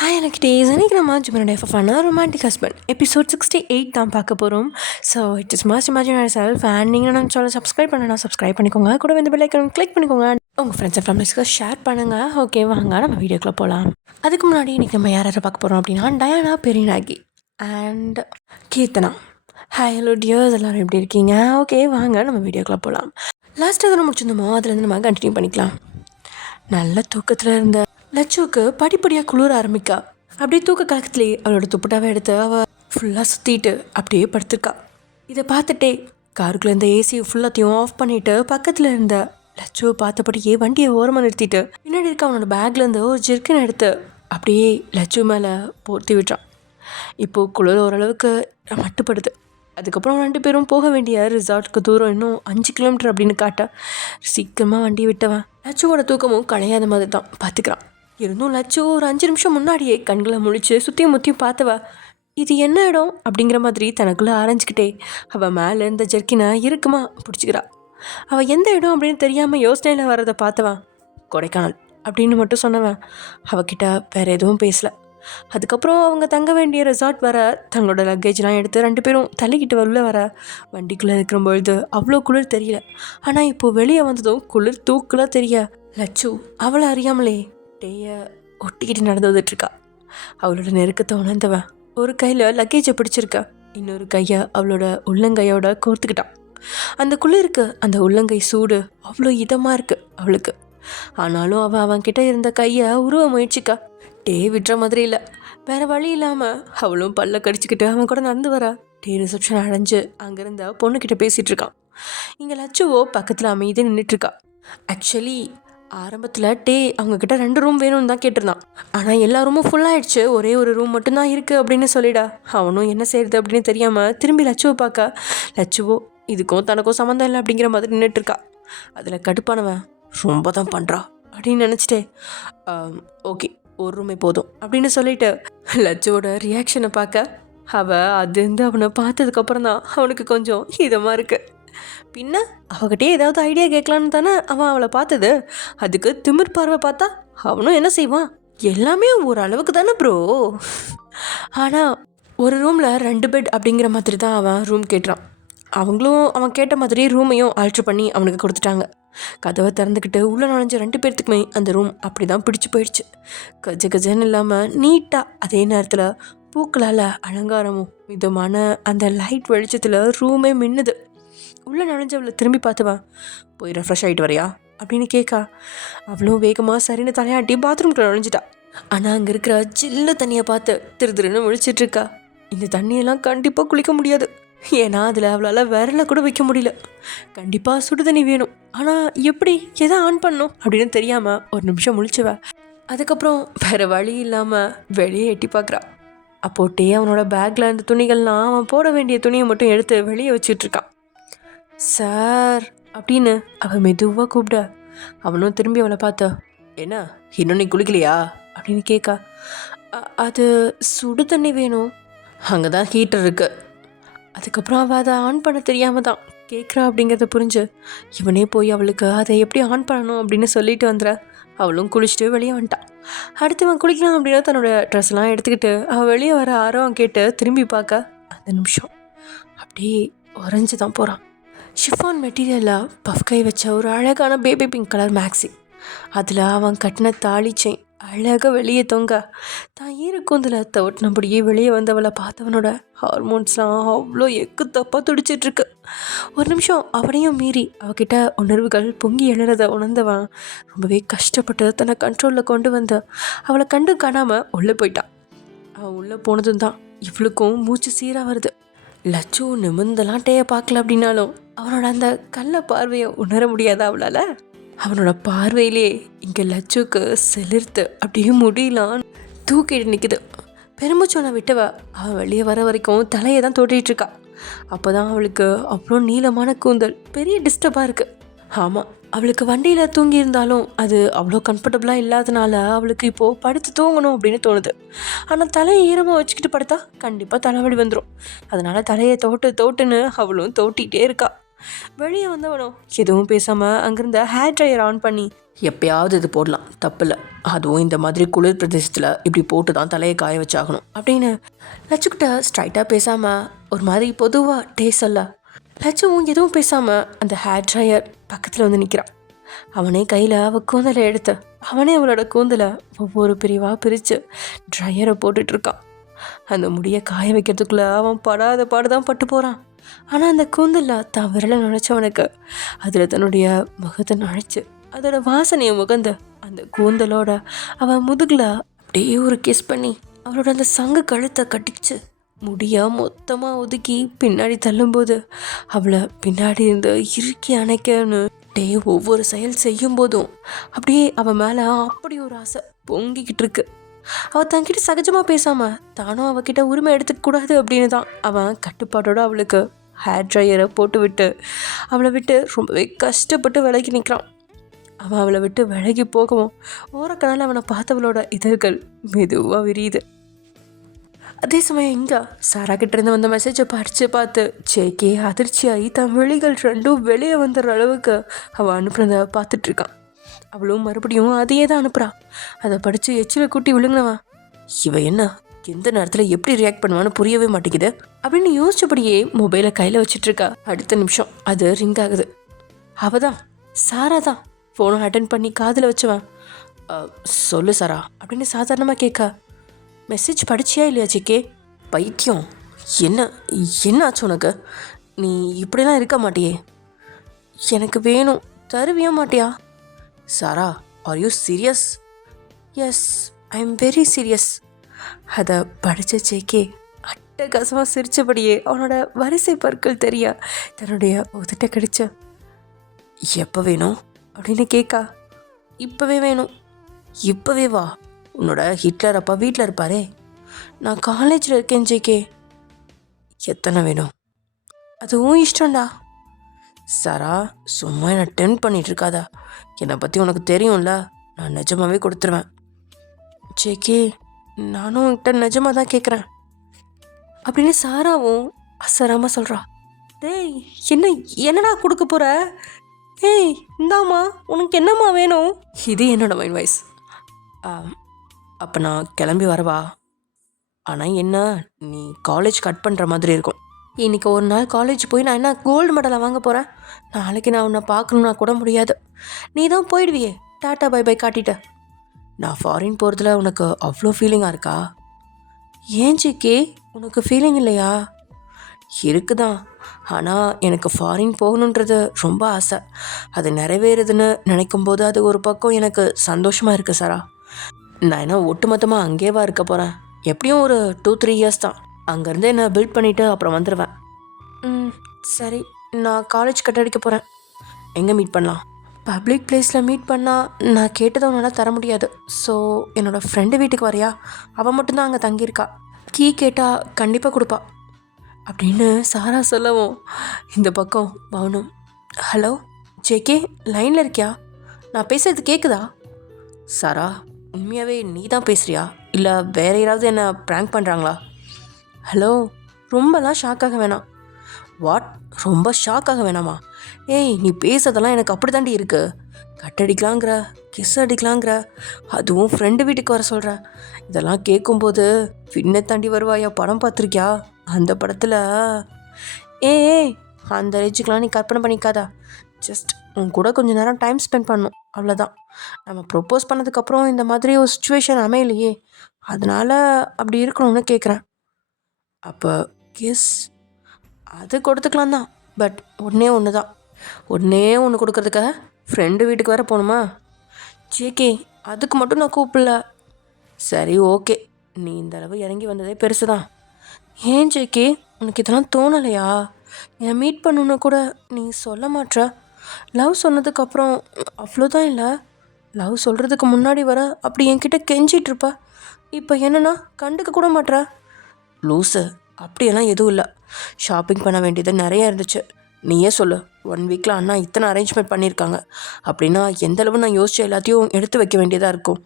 Hi எனக்கு days அன்றைக்கி நம்ம ஜிமனோட எஃப்எஃபான ரொமான்டிக் ஹஸ்பண்ட் எபிசோட் 68 தான் பார்க்க போகிறோம். So it is must imagine your self and நீங்கள் நம்ம சேனல் சப்ஸ்கிரைப் பண்ணணும், சப்ஸ்கிரைப் பண்ணிக்கோங்க. கூட வந்து பெல் ஐக்கன் கிளிக் பண்ணிக்கோங்க. உங்கள் ஃப்ரெண்ட்ஸ் அண்ட் ஃபேமிலிஸ்க்கு ஷேர் பண்ணுங்கள். ஓகே வாங்க நம்ம வீடியோக்குள்ளே போகலாம். அதுக்கு முன்னாடி இன்றைக்கி நம்ம யாரை பார்க்க போகிறோம் அப்படின்னா டயானா பெரினாகி and Keerthana. Hi hello dears, எல்லோரும் எப்படி இருக்கீங்க? ஓகே வாங்க நம்ம வீடியோக்குள்ளே போகலாம். லாஸ்ட்டாக எதனா முடிச்சிருந்தோமோ அதுலேருந்து நம்ம கண்டினியூ பண்ணிக்கலாம். நல்ல தூக்கத்தில் இருந்த லட்சுவுக்கு படிப்படியாக குளிர ஆரம்பிக்கா. அப்படியே தூக்க கலக்கத்துலேயே அவளோட துப்பட்டாவை எடுத்து அவள் ஃபுல்லாக சுற்றிட்டு அப்படியே படுத்திருக்கா. இதை பார்த்துட்டே காருக்குள்ளே இருந்த ஏசியை ஃபுல்லாத்தையும் ஆஃப் பண்ணிவிட்டு பக்கத்தில் இருந்த லட்சுவை பார்த்தபடியே வண்டியை ஓரமாக நிறுத்திட்டு பின்னாடி இருக்க அவனோட பேக்லேருந்து ஒரு ஜெர்க்கின் எடுத்து அப்படியே லட்சு மேலே போர்த்தி விட்டான். இப்போது குளிர் ஓரளவுக்கு மட்டுப்படுது. அதுக்கப்புறம் 2 பேரும் போக வேண்டிய ரிசார்ட்டுக்கு தூரம் இன்னும் 5 கிலோமீட்டர் அப்படின்னு காட்ட சீக்கிரமாக வண்டி விட்டவன் லட்சுவோட தூக்கமும் களையாத மாதிரி தான் பார்த்துக்கிறான். இருந்தும் லட்சு ஒரு 5 நிமிஷம் முன்னாடியே கண்களை முழிச்சு சுற்றியும் முற்றியும் பார்த்தவ இது என்ன இடம் அப்படிங்கிற மாதிரி தனக்குள்ளே ஆரஞ்சிக்கிட்டே அவள் மேலே இருந்த ஜெர்க்கினை இருக்குமா பிடிச்சிக்கிறா. அவள் எந்த இடம் அப்படின்னு தெரியாமல் யோசனையில் வர்றதை பார்த்தவன் கொடைக்கானல் அப்படின்னு மட்டும் சொன்னவன் அவகிட்ட வேறு எதுவும் பேசலை. அதுக்கப்புறம் அவங்க தங்க வேண்டிய ரெசார்ட் வர தங்களோட லக்கேஜ்லாம் எடுத்து 2 பேரும் தள்ளிக்கிட்டு உள்ள வர வண்டிக்குள்ளே இருக்கிற பொழுது அவ்வளோ குளிர் தெரியல. ஆனால் இப்போது வெளியே வந்ததும் குளிர் தூக்கலாக தெரிய லட்சு அவளை அறியாமலே டேயை ஒட்டிக்கிட்டு நடந்து வந்துட்டுருக்கா. அவளோட நெருக்கத்தை உணர்ந்தவன் ஒரு கையில் லக்கேஜை பிடிச்சிருக்கா, இன்னொரு கையை அவளோட உள்ளங்கையோட கோர்த்துக்கிட்டான். அந்த குளிருக்கு அந்த உள்ளங்கை சூடு அவ்வளோ இதமாக இருக்குது அவளுக்கு. ஆனாலும் அவன்கிட்ட இருந்த கையை உருவ முயற்சிக்கா. டே விட்டுற மாதிரி இல்லை. வேறு வழி இல்லாமல் அவளும் பல்ல கடிச்சிக்கிட்டு அவன் கூட நடந்து வரா. டே ரிசப்ஷன் அடைஞ்சு அங்கேருந்த பொண்ணுக்கிட்ட பேசிகிட்டு இருக்கான். இங்கே லட்சுவோ பக்கத்தில் அமைதியாக நின்றுட்டுருக்கா. ஆக்சுவலி ஆரம்பத்தில் டே அவங்கக்கிட்ட 2 ரூம் வேணும்னு தான் கேட்டிருந்தான். ஆனால் எல்லா ரூமும் ஃபுல்லாகிடுச்சு, ஒரே ஒரு ரூம் மட்டும்தான் இருக்குது அப்படின்னு சொல்லிடா. அவனும் என்ன செய்கிறது அப்படின்னு தெரியாமல் திரும்பி லட்சுவை பார்க்க லட்சுவோ இதுக்கும் தனக்கும் சம்மந்தம் இல்லை அப்படிங்கிற மாதிரி நின்றுட்டுருக்கா. அதில் கடுப்பானவன் ரொம்ப தான் பண்ணுறா அப்படின்னு நினச்சிட்டே ஓகே ஒரு ரூமே போதும் அப்படின்னு சொல்லிட்டு லட்சுவோட ரியாக்ஷனை பார்க்க அது அவனை பார்த்ததுக்கப்புறம் தான் அவனுக்கு கொஞ்சம் இதமாக இருக்குது. பின்ன அவகிட்டே ஏதாவது ஐடியா கேட்கலான்னு தானே அவன் அவளை பார்த்தது. அதுக்கு திமிர் பார்வை பார்த்தா அவனும் என்ன செய்வான், எல்லாமே ஒரு அளவுக்கு தானே ப்ரோ. ஆனால் ஒரு ரூமில் 2 பெட் அப்படிங்கிற மாதிரி தான் அவன் ரூம் கேட்டுறான். அவங்களும் அவன் கேட்ட மாதிரி ரூமையும் ஆல்ட்ரு பண்ணி அவனுக்கு கொடுத்துட்டாங்க. கதவை திறந்துக்கிட்டு உள்ளே நுழைஞ்ச 2 பேர்த்துக்குமே அந்த ரூம் அப்படி தான் பிடிச்சி போயிடுச்சு. கஜன்னு இல்லாமல் நீட்டாக, அதே நேரத்தில் பூக்களால் அலங்காரமும் மிதமான அந்த லைட் வெளிச்சத்தில் ரூமே மின்னுது. உள்ளே நுழைஞ்சவளை திரும்பி பார்த்துவான். போய் ரெஃப்ரெஷ் ஆகிட்டு வரையா அப்படின்னு கேட்கா. அவளும் வேகமாக சரின்னு தலையாட்டி பாத்ரூம்குள்ளே நுழைஞ்சிட்டா. ஆனால் அங்கே இருக்கிற சில்ல தண்ணியை பார்த்து திருன்னு முழிச்சிட்ருக்கா. இந்த தண்ணியெல்லாம் கண்டிப்பாக குளிக்க முடியாது, ஏன்னா அதில் அவளால் விரலை கூட வைக்க முடியல. கண்டிப்பாக சுடு தண்ணி வேணும், ஆனால் எப்படி எதை ஆன் பண்ணணும் அப்படின்னு தெரியாமல் ஒரு நிமிஷம் முழிச்சுவ. அதுக்கப்புறம் வேறு வழி இல்லாமல் வெளியே எட்டி பார்க்குறா. அப்போட்டே அவனோட பேக்கில் இருந்த துணிகள்லாம் அவன் போட வேண்டிய துணியை மட்டும் எடுத்து வெளியே வச்சிட்ருக்கான். சார் அப்படின்னு அவள் மெதுவாக கூப்பிட அவனும் திரும்பி அவளை பார்த்தா, என்ன இன்னும் நீ குளிக்கலையா அப்படின்னு கேட்கா. அது சுடு தண்ணி வேணும், அங்கே தான் ஹீட்டர் இருக்கு. அதுக்கப்புறம் அவள் அதை ஆன் பண்ண தெரியாமல் தான் கேட்குறா அப்படிங்கிறத புரிஞ்சு இவனே போய் அவளுக்கு அதை எப்படி ஆன் பண்ணணும் அப்படின்னு சொல்லிட்டு வந்துட அவளும் குளிச்சுட்டு வெளியே வந்துட்டான். அடுத்தவன் குளிக்கலாம் அப்படின்னா தன்னோட ட்ரெஸ்லாம் எடுத்துக்கிட்டு அவள் வெளியே வர ஆர்வம் கேட்டு திரும்பி பார்க்க அந்த நிமிஷம் அப்படியே உறைஞ்சி தான் போகிறான். ஷிஃபான் மெட்டீரியலில் பஃப் கை வச்ச ஒரு அழகான பேபி பிங்க் கலர் மேக்ஸி, அதில் அவன் கட்டின தாலி செயின் அழகாக வெளியே தொங்க தான் ஈரக்கூந்தில் தவட்டினபடியே வெளியே வந்தவளை பார்த்தவனோட ஹார்மோன்ஸ்லாம் அவ்வளோ எக்கு தப்பாக துடிச்சிட்ருக்கு. ஒரு நிமிஷம் அவனையும் மீறி அவகிட்ட உணர்வுகள் பொங்கி எழுறதை உணர்ந்தவன் ரொம்பவே கஷ்டப்பட்டு தன்னை கண்ட்ரோலில் கொண்டு வந்து அவளை கண்டு காணாமல் உள்ளே போயிட்டான். அவன் உள்ளே போனதும் தான் இவளுக்கும் மூச்சு சீராக வருது. லட்சு நிமிர்ந்தெல்லாம் டேயை பார்க்கல அப்படின்னாலும் அவனோட அந்த கள்ள பார்வையை உணர முடியாதா அவளால். அவனோட பார்வையிலே இங்கே லட்சுக்கு செலிர்த்து அப்படியே முடியலாம் தூக்கிட்டு நிற்குது. பெரும்பூச்சோனை விட்டவ அவன் வெளியே வர வரைக்கும் தலையை தான் தோட்டிகிட்ருக்கா. அப்போ தான் அவளுக்கு அவ்வளோ நீளமான கூந்தல் பெரிய டிஸ்டர்பாக இருக்குது. ஆமாம், அவளுக்கு வண்டியில் தூங்கியிருந்தாலும் அது அவ்வளோ கம்ஃபர்டபுளாக இல்லாதனால அவளுக்கு இப்போது படுத்து தூங்கணும் அப்படின்னு தோணுது. ஆனால் தலையை ஈரமாக வச்சுக்கிட்டு படுத்தா கண்டிப்பாக தலைவலி வந்துடும். அதனால் தலையை தோட்டுன்னு அவளும் தோட்டிகிட்டே இருக்கா. வெளியே வந்தவனும் எதுவும் பேசாமல் அங்கேருந்த ஹேர் ட்ரையர் ஆன் பண்ணி எப்பயாவது இது போடலாம், தப்பில்லை. அதுவும் இந்த மாதிரி குளிர் பிரதேசத்தில் இப்படி போட்டு தான் தலையை காய வச்சாகணும் அப்படின்னு லட்சுக்கிட்ட ஸ்ட்ரைட்டாக பேசாமல் ஒரு மாதிரி பொதுவாக டேஸ்ட் லட்சுவும் எதுவும் பேசாமல் அந்த ஹேர் ட்ரையர் பக்கத்தில் வந்து நிற்கிறான். அவனே கையில் அவள் கூந்தலை எடுத்து அவனே அவளோட கூந்தலை ஒவ்வொரு பிரிவாக பிரித்து ட்ரையரை போட்டுட்ருக்கான். அந்த முடியை காய வைக்கிறதுக்குள்ளே அவன் படாத பாடுதான் பட்டு போகிறான். ஆனால் அந்த கூந்தலில் தான் விரலை நுழைச்சவனுக்கு அதில் தன்னுடைய முகத்தை நுழைச்சி அதோட வாசனையை முகந்து அந்த கூந்தலோட அவன் முதுகில் அப்படியே ஒரு கிஸ் பண்ணி அவளோட அந்த சங்கு கழுத்தை கட்டிச்சு முடியாக மொத்தமாக ஒதுக்கி பின்னாடி தள்ளும்போது அவளை பின்னாடி இருந்து இறுக்கி அணைக்கன்னு ஒவ்வொரு செயல் செய்யும் போதும் அப்படியே அவன் மேலே அப்படி ஒரு ஆசை பொங்கிக்கிட்டு இருக்கு. அவள் தன்கிட்ட சகஜமாக பேசாமல் தானும் அவகிட்ட உரிமை எடுத்துக்கூடாது அப்படின்னு தான் அவன் கட்டுப்பாட்டோட அவளுக்கு ஹேர் ட்ரையரை போட்டு விட்டு அவளை விட்டு ரொம்பவே கஷ்டப்பட்டு விலகி நிற்கிறான். அவன் அவளை விட்டு விலகி போகவும் ஓரக்கனால அவனை பார்த்தவளோட இதழ்கள் மெதுவாக விரியுது. அதே சமயம் இங்கே சாரா கிட்ட இருந்து வந்த மெசேஜை படித்து பார்த்து ஜேகே அதிர்ச்சியாகி தன் விழிகள் ரெண்டும் வெளியே வந்துடுற அளவுக்கு அவள் அனுப்புனதை பார்த்துட்ருக்கான். அவளும் மறுபடியும் அதையே தான் அனுப்புகிறான். அதை படித்து எச்சில் கூட்டி விழுங்கினவன் இவ என்ன எந்த நேரத்தில் எப்படி ரியாக்ட் பண்ணுவான்னு புரியவே மாட்டேங்குது அப்படின்னு யோசிச்சபடியே மொபைலை கையில் வச்சிட்ருக்கா. அடுத்த நிமிஷம் அது ரிங் ஆகுது. அவள் தான் சாரா தான் ஃபோனை அட்டன் பண்ணி காதில் வச்சுவன். சொல்லு சாரா அப்படின்னு சாதாரணமாக கேட்க, மெசேஜ் படிச்சியா இல்லையா ஜிகே? பைத்தியம், என்ன ஆச்சு உனக்கு? நீ இப்படிலாம் இருக்க மாட்டியே. எனக்கு வேணும், தருவியா மாட்டியா? Sarah, are you serious? Yes, I am very serious. அதை படித்த ஜேகே அட்டகாசமாக சிரித்தபடியே அவனோட வரிசை பற்கள் தெரிய தன்னுடைய உதட்ட கடிச்ச, எப்போ வேணும் அப்படின்னு கேட்கா. இப்போவே வேணும். இப்போவே வா, உன்னோட ஹிட்லர் அப்பா வீட்டில் இருப்பாரே. நான் காலேஜில் இருக்கேன் ஜேகே. எத்தனை வேணும்? அதுவும் இஷ்டம்டா. சாரா, சும்மா என்னை டெம்ப் பண்ணிட்டு இருக்காதா. என்னை பற்றி உனக்கு தெரியும்ல, நான் நிஜமாகவே கொடுத்துருவேன். ஜேகே, நானும் உன்கிட்ட நிஜமாக தான் கேட்குறேன் அப்படின்னு சாராவும் அசராமல் சொல்கிறா. டேய், என்னடா கொடுக்க போகிற? ஏய், இந்தாம்மா, உனக்கு என்னம்மா வேணும்? இது என்னோட மைண்ட் வாய்ஸ். அப்போ நான் கிளம்பி வரவா? ஆனால் என்ன, நீ காலேஜ் கட் பண்ணுற மாதிரி இருக்கும். இன்றைக்கி ஒரு நாள் காலேஜ் போய் நான் என்ன கோல்டு மெடலை வாங்க போகிறேன்? நாளைக்கு நான் உன்னை பார்க்கணுன்னா கூட முடியாது. நீ தான் போயிடுவியே, டாட்டா பை பை காட்டிட்ட. நான் ஃபாரின் போகிறதுல உனக்கு அவ்வளோ ஃபீலிங்காக இருக்கா? ஏன் ஜிகே, உனக்கு ஃபீலிங் இல்லையா? இருக்குதான், ஆனால் எனக்கு ஃபாரின் போகணுன்றது ரொம்ப ஆசை. அது நிறைவேறுதுன்னு நினைக்கும்போது அது ஒரு பக்கம் எனக்கு சந்தோஷமாக இருக்குது சாரா. நான் என்ன ஒட்டுமொத்தமாக அங்கேவா இருக்க போகிறேன்? எப்படியும் ஒரு 2-3 இயர்ஸ் தான். அங்கேருந்து என்னை பில்ட் பண்ணிவிட்டு அப்புறம் வந்துடுவேன். சரி, நான் காலேஜ் கட்டடிக்க போகிறேன். எங்கே மீட் பண்ணலாம்? பப்ளிக் பிளேஸில் மீட் பண்ணால் நான் கேட்டதை உன்னால் தர முடியாது. ஸோ என்னோடய ஃப்ரெண்டு வீட்டுக்கு வரியா? அவள் மட்டும்தான் அங்கே தங்கியிருக்கா. கீ கேட்டால் கண்டிப்பாக கொடுப்பா அப்படின்னு சாரா சொல்லவும் இந்த பக்கம் மௌனம். ஹலோ ஜேகே, லைனில் இருக்கியா? நான் பேசுறது கேட்குதா? சாரா, உண்மையாகவே நீ தான் பேசுகிறியா இல்லை வேறு யாராவது என்ன ப்ராங்க் பண்ணுறாங்களா? ஹலோ, ரொம்பலாம் ஷாக்காக வேணாம். வாட், ரொம்ப ஷாக்காக வேணாமா? ஏய், நீ பேசுறதெல்லாம் எனக்கு அப்படி தாண்டி இருக்கு. கட்டடிக்கலாங்கிற, கிஸ் அடிக்கலாங்கிற, அதுவும் ஃப்ரெண்டு வீட்டுக்கு வர சொல்கிற. இதெல்லாம் கேட்கும்போது பின்ன தாண்டி வருவாயா படம் பார்த்துருக்கியா? அந்த படத்தில் ஏய் அந்த ரேஜுக்கெலாம் நீ கற்பனை பண்ணிக்காதா. ஜஸ்ட் உன் கூட கொஞ்சம் நேரம் டைம் ஸ்பெண்ட் பண்ணும், அவ்வளோதான். நம்ம ப்ரொப்போஸ் பண்ணதுக்கப்புறம் இந்த மாதிரி ஒரு சுச்சுவேஷன் அமையலையே, அதனால் அப்படி இருக்கணும்னு கேட்குறேன். அப்போ கிஸ் அது கொடுத்துக்கலாம் தான், பட் ஒன்றே ஒன்று கொடுக்கறதுக்காக ஃப்ரெண்டு வீட்டுக்கு வேறு போகணுமா? ஜேகே, அதுக்கு மட்டும் நான் கூப்பிடல. சரி, ஓகே, நீ இந்த அளவு இறங்கி வந்ததே பெருசு தான். ஏன் ஜேகே, உனக்கு இதெல்லாம் தோணலையா? என்னை மீட் பண்ணணுன்னு கூட நீ சொல்ல மாட்ற. லவ் சொன்னதுக்கப்புறம் அவ்வளோதான். இல்லை, லவ் சொல்கிறதுக்கு முன்னாடி வர அப்படி என்கிட்ட கெஞ்சிட்ருப்ப. இப்போ என்னன்னா கண்டுக்க கூட மாட்ற. லூஸு, அப்படியெல்லாம் எதுவும் இல்லை. ஷாப்பிங் பண்ண வேண்டியது நிறையா இருந்துச்சு. நீயே சொல்லு, 1 வீக்கில் அண்ணா இத்தனை அரேஞ்ச்மெண்ட் பண்ணியிருக்காங்க அப்படின்னா எந்தளவு நான் யோசிச்சு எல்லாத்தையும் எடுத்து வைக்க வேண்டியதாக இருக்கும்.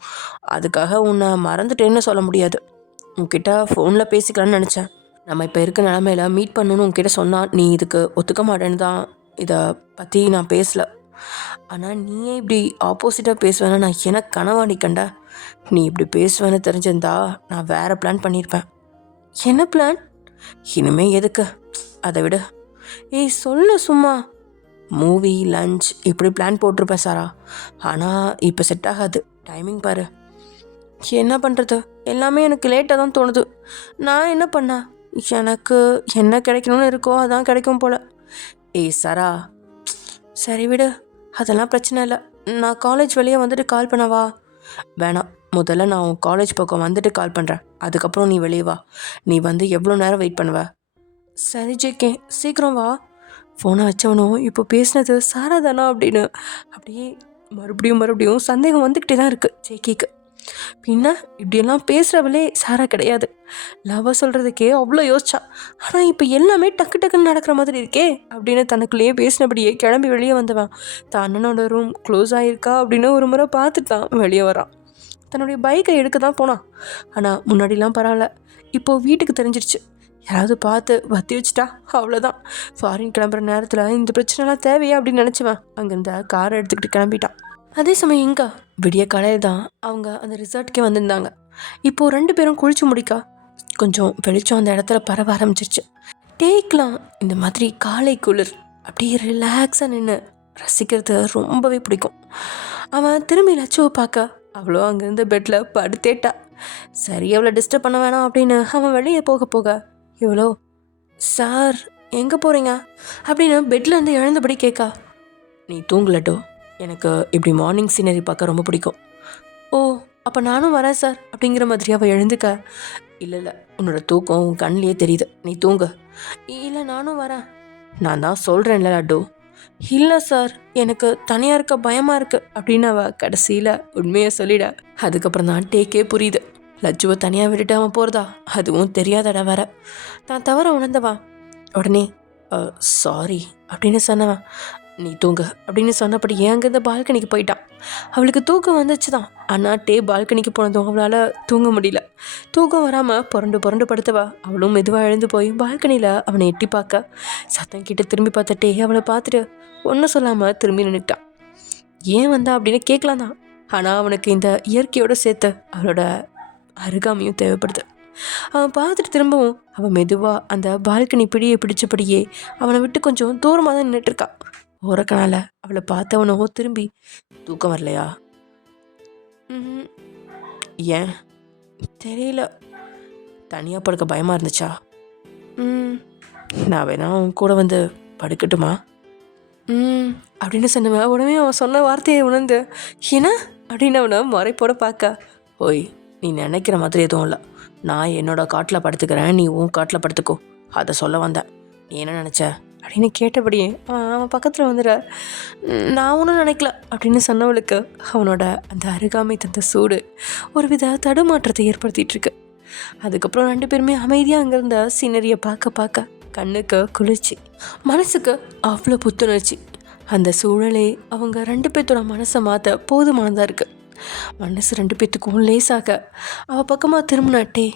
அதுக்காக உன்னை மறந்துட்டேன்னு சொல்ல முடியாது. உன்கிட்ட ஃபோனில் பேசிக்கலான்னு நினச்சேன். நம்ம இப்போ இருக்க நிலமையில மீட் பண்ணணுன்னு உன்கிட்ட சொன்னால் நீ இதுக்கு ஒத்துக்க மாட்டேன்னு தான் இதை பற்றி நான் பேசலை. ஆனால் நீயே இப்படி ஆப்போசிட்டாக பேசுவேன்னா நான் எனக்கு கனவா நீ கண்ட. நீ இப்படி பேசுவேன்னு தெரிஞ்சிருந்தா நான் வேறு பிளான் பண்ணியிருப்பேன். என்ன பிளான்? இனிமே எதுக்கு, அதை விட. ஏய் சொல்ல சும்மா. மூவி, லஞ்ச் இப்படி பிளான் போட்டிருப்பேன் சாரா. ஆனால் இப்போ செட் ஆகாது. டைமிங் பாரு. என்ன பண்ணுறது, எல்லாமே எனக்கு லேட்டாக தான் தோணுது. நான் என்ன பண்ண, எனக்கு என்ன கிடைக்கணும்னு இருக்கோ அதான் கிடைக்கும் போல். ஏய் சாரா, சரி விடு, அதெல்லாம் பிரச்சனை இல்லை. நான் காலேஜ் வெளியே வந்துட்டு கால் பண்ணவா? வேணாம், முதல்ல நான் உன் காலேஜ் பக்கம் வந்துட்டு கால் பண்ணுறேன். அதுக்கப்புறம் நீ வெளியே வா. நீ வந்து எவ்வளோ நேரம் வெயிட் பண்ணுவ? சரி ஜேகே, சீக்கிரம் வா. ஃபோனை வச்சவனும் இப்போ பேசினது சாரா தானா அப்படின்னு அப்படியே மறுபடியும் சந்தேகம் வந்துக்கிட்டே தான் இருக்குது ஜேகேக்கு. பின்ன இப்படியெல்லாம் பேசுகிறவளே சாரா கிடையாது. லவ் சொல்கிறதுக்கே அவ்வளோ யோசிச்சா. ஆனால் இப்போ எல்லாமே டக்குன்னு நடக்கிற மாதிரி இருக்கே அப்படின்னு தனக்குள்ளேயே பேசினபடியே கிளம்பி வெளியே வந்தவன் தான் அண்ணனோட ரூம் க்ளோஸ் ஆகிருக்கா அப்படின்னு ஒரு முறை பார்த்துட்டு தான் வெளியே வரான். தன்னுடைய பைக்கை எடுக்க தான் போனான். ஆனால் முன்னாடிலாம் பரவாயில்ல, இப்போது வீட்டுக்கு தெரிஞ்சிருச்சு. யாராவது பார்த்து வத்தி வச்சுட்டா அவ்வளோதான். ஃபாரின் கிளம்புற நேரத்தில் இந்த பிரச்சனைலாம் தேவையா அப்படின்னு நினச்சிவன் அங்கேருந்த காரை எடுத்துக்கிட்டு கிளம்பிட்டான். அதே சமயம் எங்கே விடிய காலையில் தான் அவங்க அந்த ரிசார்ட்டுக்கே வந்திருந்தாங்க. இப்போது 2 பேரும் குளிச்சு முடிக்கா கொஞ்சம் வெளிச்சம் அந்த இடத்துல பரவ ஆரம்பிச்சிருச்சு. டேக்லாம் இந்த மாதிரி காலை குளிர் அப்படியே ரிலாக்ஸாக நின்று ரசிக்கிறது ரொம்பவே பிடிக்கும். அவன் திரும்பி லட்சுவை பார்க்க அவ்வளோ அங்கேருந்து பெட்டில் படுத்தேட்டா. சரி, அவளை டிஸ்டர்ப் பண்ண வேணாம் அப்படின்னு அவன் வெளியே போக இவ்வளோ, சார் எங்கே போகிறீங்க அப்படின்னு பெட்லேருந்து எழுந்தபடி கேட்கா. நீ தூங்கலட்டோ, எனக்கு இப்படி மார்னிங் சீனரி பார்க்க ரொம்ப பிடிக்கும். ஓ, அப்போ நானும் வரேன் சார் அப்படிங்கிற மாதிரி அவள் எழுந்துக்க. இல்லை, உன்னோட தூக்கம் உன் கண்ணிலே தெரியுது, நீ தூங்க. இல்லை நானும் வரேன். நான் தான் சொல்கிறேன்ல லட்டு. இல்லை சார், எனக்கு தனியாக இருக்க பயமாக இருக்குது அப்படின்னு அவள் கடைசியில் உண்மையை சொல்லிட. அதுக்கப்புறம் தான் டேக்கே புரியுது. லட்சுவை தனியாக விட்டுட்டு அவன் போகிறதா அதுவும் தெரியாதடா வர. தான் தவற உணர்ந்தவா உடனே சாரி அப்படின்னு சொன்னவன் நீ தூங்க அப்படின்னு சொன்னபடி அங்கேருந்து பால்கனிக்கு போயிட்டான். அவளுக்கு தூக்கம் வந்துச்சு தான். ஆனால் டே பால்கனிக்கு போனதும் அவளால் தூங்க முடியல. தூக்கம் வராமல் புரண்டு படுத்தவா அவளும் மெதுவாக எழுந்து போய் பால்கனியில் அவனை எட்டி பார்க்க சத்தம் கிட்ட திரும்பி பார்த்த டே அவளை பார்த்துட்டு ஒன்றும் சொல்லாமல் திரும்பி நின்றுட்டான். ஏன் வந்தா அப்படின்னு கேட்கலாம் தான். ஆனால் அவனுக்கு இந்த இயற்கையோடு சேர்த்து அவளோட அருகாமையும் தேவைப்படுது. அவன் பார்த்துட்டு திரும்பவும் அவன் மெதுவாக அந்த பால்கனி பிடியை பிடிச்சபடியே அவனை விட்டு கொஞ்சம் தூரமாக தான் நின்றுட்டுருக்கா. ஓரக்கனால அவளை பார்த்தவனோ திரும்பி, தூக்கம் வரலையா? ஏன் தெரியல, தனியாக படுக்க பயமாக இருந்துச்சா? நான் வேணா அவன் கூட வந்து படுக்கட்டுமா அப்படின்னு சொன்னவன் உடனே அவன் சொன்ன வார்த்தையை உணர்ந்து ஏன்னா அப்படின்னு அவனை முறைப்போட பார்க்க, ஓய் நீ நினைக்கிற மாதிரி எதுவும் இல்லை, நான் என்னோட காட்டில் படுத்துக்கிறேன், நீ உன் காட்டில் படுத்துக்கோ, அதை சொல்ல வந்தேன். நீ என்ன நினச்ச அப்படின்னு கேட்டபடியே அவன் பக்கத்தில் வந்துட. நான் ஒன்றும் நினைக்கல அப்படின்னு சொன்னவளுக்கு அவனோட அந்த அருகாமை தந்த சூடு ஒரு வித தடுமாற்றத்தை ஏற்படுத்திகிட்ருக்கு. அதுக்கப்புறம் 2 பேருமே அமைதியாக அங்கேருந்த சீனரியை பார்க்க கண்ணுக்கு குளிர்ச்சி, மனசுக்கு அவ்வளோ புத்துணர்ச்சி. அந்த சூழலே அவங்க 2 பேர்த்தோட மனசை மாற்ற போதுமானதாக இருக்குது. மனசு 2 பேர்த்துக்கும் லேசாக அவள் பக்கமாக திரும்பினாட்டே,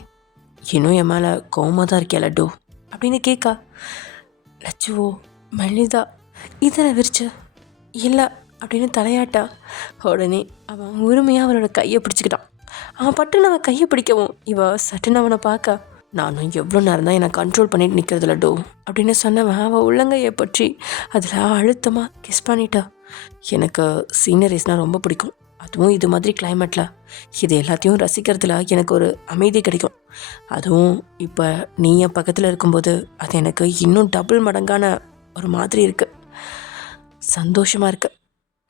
இன்னும் என் மேலே கோவமாக தான் இருக்கியா லட்டு அப்படின்னு கேட்கா. லட்சுவோ மெல்லிதா இதனை விரிச்சு இல்லை அப்படின்னு தலையாட்டா. உடனே அவன் உரிமையாக அவனோட கையை பிடிச்சிக்கிட்டான். அவன் பட்டுன்னு அவன் கையை பிடிக்கவும் இவள் சட்டுன்னு அவனை பார்க்க, நானும் எவ்வளோ நேரம் தான் என்னை கண்ட்ரோல் பண்ணிட்டு நிற்கிறது லட்டு அப்படின்னு சொன்னவன் அவள் உள்ளங்கையை பற்றி அதில் அழுத்தமாக கிஸ் பண்ணிட்டா. எனக்கு சீனரிஸ்னால் ரொம்ப பிடிக்கும், அதுவும் இது மாதிரி கிளைமேட்டில் இது எல்லாத்தையும் ரசிக்கிறதுல எனக்கு ஒரு அமைதி கிடைக்கும். அதுவும் இப்போ நீ என் பக்கத்தில் இருக்கும்போது அது எனக்கு இன்னும் டபுள் மடங்கான ஒரு மாதிரி இருக்குது, சந்தோஷமாக இருக்குது.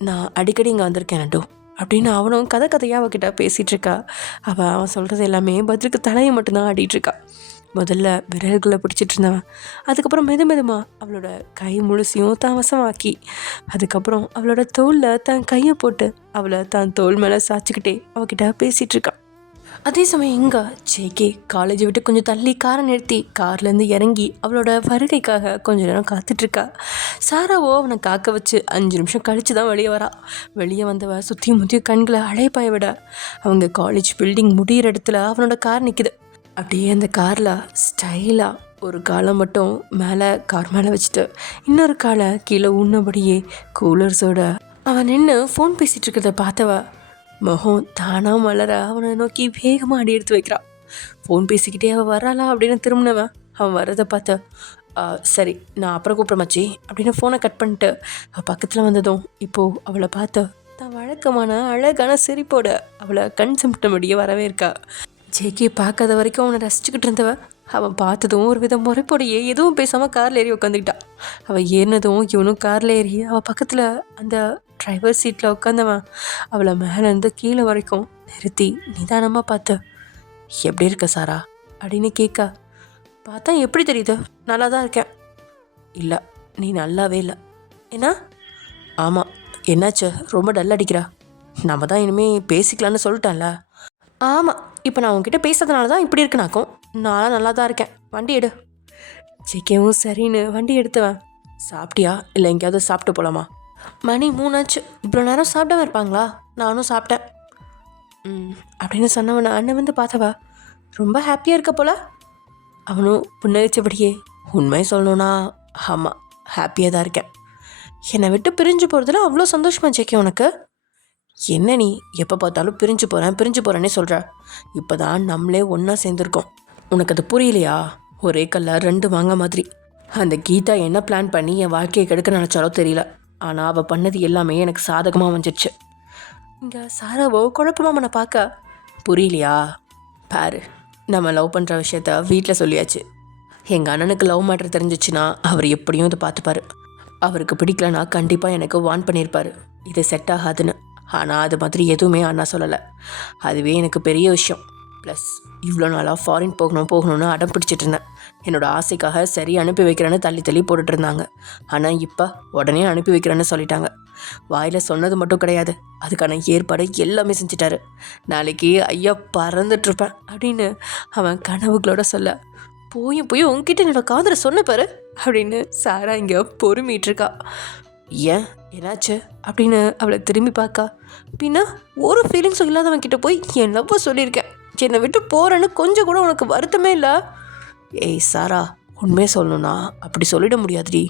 நான் அடிக்கடி இங்கே வந்திருக்கேன் நட்டு அப்படின்னு அவனும் கதையாக அவகிட்ட பேசிகிட்ருக்கா. அவன் சொல்கிறது எல்லாமே பதிலுக்கு தலையை மட்டும்தான் ஆடிட்டுருக்கா. முதல்ல விரல்களை பிடிச்சிட்டு இருந்தவன் அதுக்கப்புறம் மெதுமா அவளோட கை முழுசையும் தான் வசமாக்கி அதுக்கப்புறம் அவளோட தோளில் தன் கையை போட்டு அவளை தான் தோல் மேலே சாய்ச்சிக்கிட்டே அவகிட்ட பேசிகிட்டு இருக்கான். அதே சமயம் எங்கே ஜேகே காலேஜை விட்டு கொஞ்சம் தள்ளி காரை நிறுத்தி கார்லேருந்து இறங்கி அவளோட வருகைக்காக கொஞ்ச நேரம் காத்துட்ருக்கா. சாராவோ அவனை காக்க வச்சு 5 நிமிஷம் கழித்து தான் வெளியே வரா. வெளியே வந்தவ சுற்றி முற்றிய கண்களை அலைப்பாய விட அவங்க காலேஜ் பில்டிங் முடிகிற இடத்துல அவனோட கார் நிற்குது. அப்படியே அந்த காரில் ஸ்டைலாக ஒரு காலை மட்டும் கார் மேலே வச்சுட்டு இன்னொரு காலை கீழே ஊன்னபடியே கூலர்ஸோட அவன் நின்று ஃபோன் பேசிகிட்டு இருக்கிறத பார்த்தவ முகம் தானாக மலர அவனை நோக்கி வேகமாக அடி எடுத்து வைக்கிறான். ஃபோன் பேசிக்கிட்டே அவள் வராளா அப்படின்னு திரும்பினவன் அவன் வர்றதை பார்த்த சரி நான் அப்புறம் கூப்பிட்றமாச்சி அப்படின்னு ஃபோனை கட் பண்ணிட்டு அவள் பக்கத்தில் வந்ததும் இப்போது அவளை பார்த்த தான் வழக்கமான அழகான சிரிப்போட அவளை கண் சிமிட்டபடியே வரவே இருக்கா. ஜேகே பார்க்காத வரைக்கும் அவனை ரசிச்சுக்கிட்டு இருந்தவ அவன் பார்த்ததும் ஒரு வித முறைப்போடையே எதுவும் பேசாமல் காரில் ஏறி உட்காந்துக்கிட்டான். அவள் ஏறினதும் இவனும் காரில் ஏறி அவள் பக்கத்தில் அந்த டிரைவர் சீட்டில் உட்காந்தவன் அவளை மேலேருந்து கீழே வரைக்கும் நிறுத்தி நிதானமாக பார்த்து எப்படி இருக்க சாரா அப்படின்னு கேட்க பார்த்தா எப்படி தெரியுது நல்லா தான் இருக்கேன். இல்லை நீ நல்லாவே இல்லை. ஏன்னா ஆமாம் என்னாச்சு ரொம்ப டல் அடிக்கிறா? நம்ம தான் இனிமேல் பேசிக்கலான்னு சொல்லிட்டேன்ல. ஆமாம் இப்போ நான் உங்ககிட்ட பேசுறதுனால தான் இப்படி இருக்குனாக்கும். நானும் நல்லா தான் இருக்கேன். வண்டி எடு. ஜேகேவும் சரின்னு வண்டி எடுத்துவேன். சாப்பிட்டியா இல்லை எங்கேயாவது சாப்பிட்டு போகலாமா? மணி 3 ஆச்சு. இவ்வளோ நேரம் சாப்பிடாம இருப்பாங்களா? நானும் சாப்பிட்டேன் அப்படின்னு சொன்னவனை அண்ணன் வந்து பார்த்தவா ரொம்ப ஹாப்பியாக இருக்க போல. அவனும் புன்னகைச்சபடியே உண்மையை சொல்லணுன்னா ஆமாம் ஹாப்பியாக தான் இருக்கேன். என்னை விட்டு பிரிஞ்சு போகிறதுல அவ்வளோ சந்தோஷமா ஜேகே உனக்கு? என்ன நீ எப்போ பார்த்தாலும் பிரிஞ்சு போகிறேன்னே சொல்கிற. இப்போ தான் நம்மளே ஒன்றா சேர்ந்துருக்கோம். உனக்கு அது புரியலையா? ஒரே கல்ல 2 மாங்காய் மாதிரி. அந்த கீதா என்ன பிளான் பண்ணி என் வாழ்க்கையை கெடுக்க நினச்சாலோ தெரியல. ஆனால் அவள் பண்ணது எல்லாமே எனக்கு சாதகமாக வந்துடுச்சு. இங்கே சாராவோ குழப்பமாக அவனை பார்க்க புரியலையா? பாரு நம்ம லவ் பண்ணுற விஷயத்த வீட்டில் சொல்லியாச்சு. எங்கள் அண்ணனுக்கு லவ் மேட்டர் தெரிஞ்சிச்சுன்னா அவர் எப்படியும் இதை பார்த்துப்பாரு. அவருக்கு பிடிக்கலனா கண்டிப்பாக எனக்கு வார்ன் பண்ணியிருப்பார் இது செட் ஆகாதுன்னு. ஆனால் அது மாதிரி எதுவுமே அண்ணா சொல்லலை. அதுவே எனக்கு பெரிய விஷயம். ப்ளஸ் இவ்வளோ நாளாக ஃபாரின் போகணும்னு அடம் பிடிச்சிட்டு இருந்தேன். என்னோடய ஆசைக்காக சரி அனுப்பி வைக்கிறேன்னு தள்ளி போட்டுட்டு இருந்தாங்க. ஆனால் இப்போ உடனே அனுப்பி வைக்கிறேன்னு சொல்லிட்டாங்க. வாயில் சொன்னது மட்டும் கிடையாது, அதுக்கான ஏற்பாடு எல்லாமே செஞ்சிட்டாரு. நாளைக்கு ஐயா பறந்துட்டுருப்பேன் அப்படின்னு அவன் கனவுகளோட சொல்ல போய் உங்ககிட்ட என்னோட காதலை சொன்ன பாரு அப்படின்னு சாரா இங்கே பொறுமிகிட்ருக்கா. ஏன் என்னாச்சு அப்படின்னு அவளை திரும்பி பார்க்கா. பின்ன ஒரு ஃபீலிங்ஸும் இல்லாதவன்கிட்ட போய் என் லவ்வை சொல்லியிருக்கேன், என்னை விட்டு போகிறேன்னு கொஞ்சம் கூட உனக்கு வருத்தமே இல்லை? ஏய் சாரா உண்மையை சொல்லணும்னா அப்படி சொல்லிட முடியாதுடி.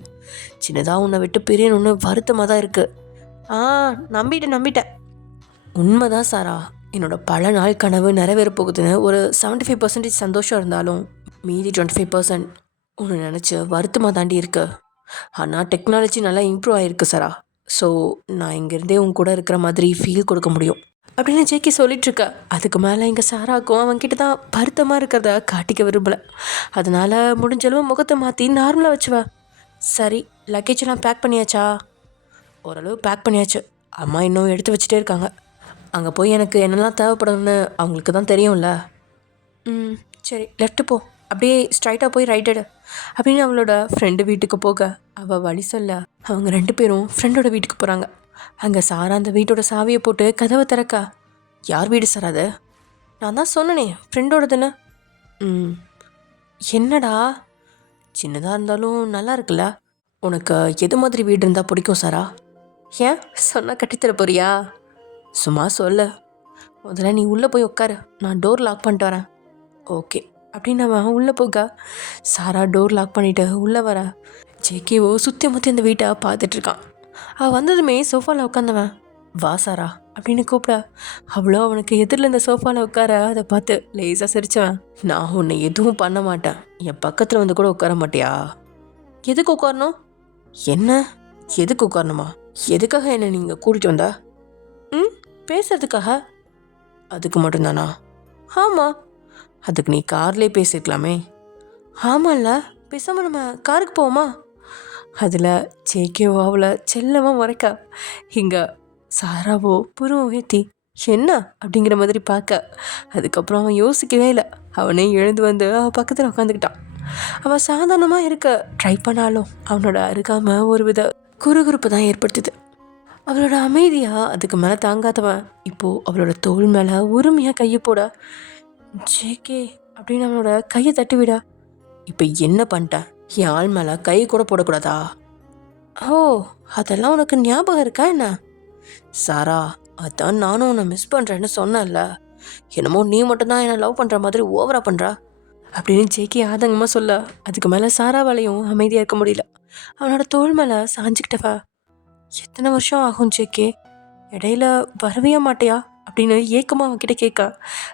சின்னதாக உன்னை விட்டு பிரியணும்னு வருத்தமாக தான் இருக்குது. நம்பிட்டேன். உண்மைதான் சாரா, என்னோட பல நாள் கனவு நிறைவேற போகுதுன்னு ஒரு 75% சந்தோஷம் இருந்தாலும் மீதி 25% ஒன்று நினச்சி வருத்தமாக தாண்டி இருக்கு. ஆனால் டெக்னாலஜி நல்லா இம்ப்ரூவ் ஆகிருக்கு சாரா. ஸோ நான் இங்கேருந்தே உங்க கூட இருக்கிற மாதிரி ஃபீல் கொடுக்க முடியும் அப்படின்னு ஜேகே சொல்லிட்டுருக்க. அதுக்கு மேலே இங்கே சாராக்கும் அவன்கிட்ட தான் வருத்தமாக இருக்கிறத காட்டிக்க விரும்பலை. அதனால் முடிஞ்சளவு முகத்தை மாற்றி நார்மலாக வச்சுவா. சரி லக்கேஜெல்லாம் பேக் பண்ணியாச்சா? ஓரளவு பேக் பண்ணியாச்சு. அம்மா இன்னும் எடுத்து வச்சுட்டே இருக்காங்க. அங்கே போய் எனக்கு என்னெல்லாம் தேவைப்படும்னு அவங்களுக்கு தான் தெரியும்ல. சரி லெஃப்ட்டு போ, அப்படியே ஸ்ட்ரைட்டாக போய் ரைட் எடு அப்படின்னு அவளோட ஃப்ரெண்டு வீட்டுக்கு போக அவள் வழி சொல்ல அவங்க 2 பேரும் ஃப்ரெண்டோட வீட்டுக்கு போகிறாங்க. அங்கே சாரா அந்த வீட்டோட சாவியை போட்டு கதவை திறக்கா. யார் வீடு சார் அது? நான் தான் சொன்னனே ஃப்ரெண்டோடதுன்னு. என்னடா சின்னதாக இருந்தாலும் நல்லா இருக்குல்ல? உனக்கு எது மாதிரி வீடு இருந்தால் பிடிக்கும் சாரா? ஏன் சொன்னால் கட்டித்தர போறியா? சும்மா சொல்ல. முதல்ல நீ உள்ளே போய் உட்காரு, நான் டோர் லாக் பண்ணிட்டு வரேன். ஓகே அப்படின்னு அவன் உள்ளே போக சாரா டோர் லாக் பண்ணிவிட்டு உள்ளே வர ஜேகேவோ சுற்றி முற்றி அந்த வீட்டை பார்த்துட்ருக்கான். அவள் வந்ததுமே சோஃபாவில் உட்காந்தவன் வா சாரா அப்படின்னு கூப்பிட அவ்வளோ அவனுக்கு எதிரில் இந்த சோஃபாவில் உட்கார அதை பார்த்து லேசாக சிரிச்சவன் நான் உன்னை எதுவும் பண்ண மாட்டேன், என் பக்கத்தில் வந்து கூட உட்கார மாட்டியா? எதுக்கு உட்காரணும்? என்ன எதுக்கு உட்காரணுமா? எதுக்காக என்னை நீங்கள் கூட்டிகிட்டு வந்தா? பேசுறதுக்காக. அதுக்கு மட்டும்தானா? ஆமாம். அதுக்கு நீ கார்லேயே பேசியிருக்கலாமே. ஆமாம்ல, பேசாமல் நம்ம காருக்கு போவோமா? அதில் ஜேகேவோ அவளை செல்லமாக முறைக்கா. இங்கே சாராவோ புருவம் உயர்த்தி என்ன அப்படிங்கிற மாதிரி பார்க்க. அதுக்கப்புறம் அவன் யோசிக்கவே இல்லை. அவனே எழுந்து வந்து அவள் பக்கத்தில் உட்காந்துக்கிட்டான். அவள் சாதாரணமாக இருக்க ட்ரை பண்ணாலும் அவனோட அருகாமல் ஒரு வித குறுகுறுப்பு தான் ஏற்படுத்துது. அவளோட அமைதியாக அதுக்கு மேலே தாங்காதவன் இப்போது அவளோட தோள் மேலே உரிமையாக கையை போட ஜேகே அப்படின்னு அவனோட கையை தட்டி விடா. இப்போ என்ன பண்ணிட்டேன்? என் ஆள் மேலே கை கூட போடக்கூடாதா? ஓ அதெல்லாம் உனக்கு ஞாபகம் இருக்கா என்ன? சாரா அதான் நானும் உன்னை மிஸ் பண்ணுறேன்னு சொன்னேன்ல. என்னமோ நீ மட்டும்தான் என்னை லவ் பண்ணுற மாதிரி ஓவரா பண்ணுறா அப்படின்னு ஜேகே ஆதங்கமாக சொல்ல அதுக்கு மேலே சாராவாலையும் அமைதியாக இருக்க முடியல. அவனோட தோள் மேலே சாஞ்சிக்கிட்டவா எத்தனை வருஷம் ஆகும் ஜேகே, இடையில வரவே மாட்டியா அப்படின்னு ஏக்கமாக அவன்கிட்ட கேட்க,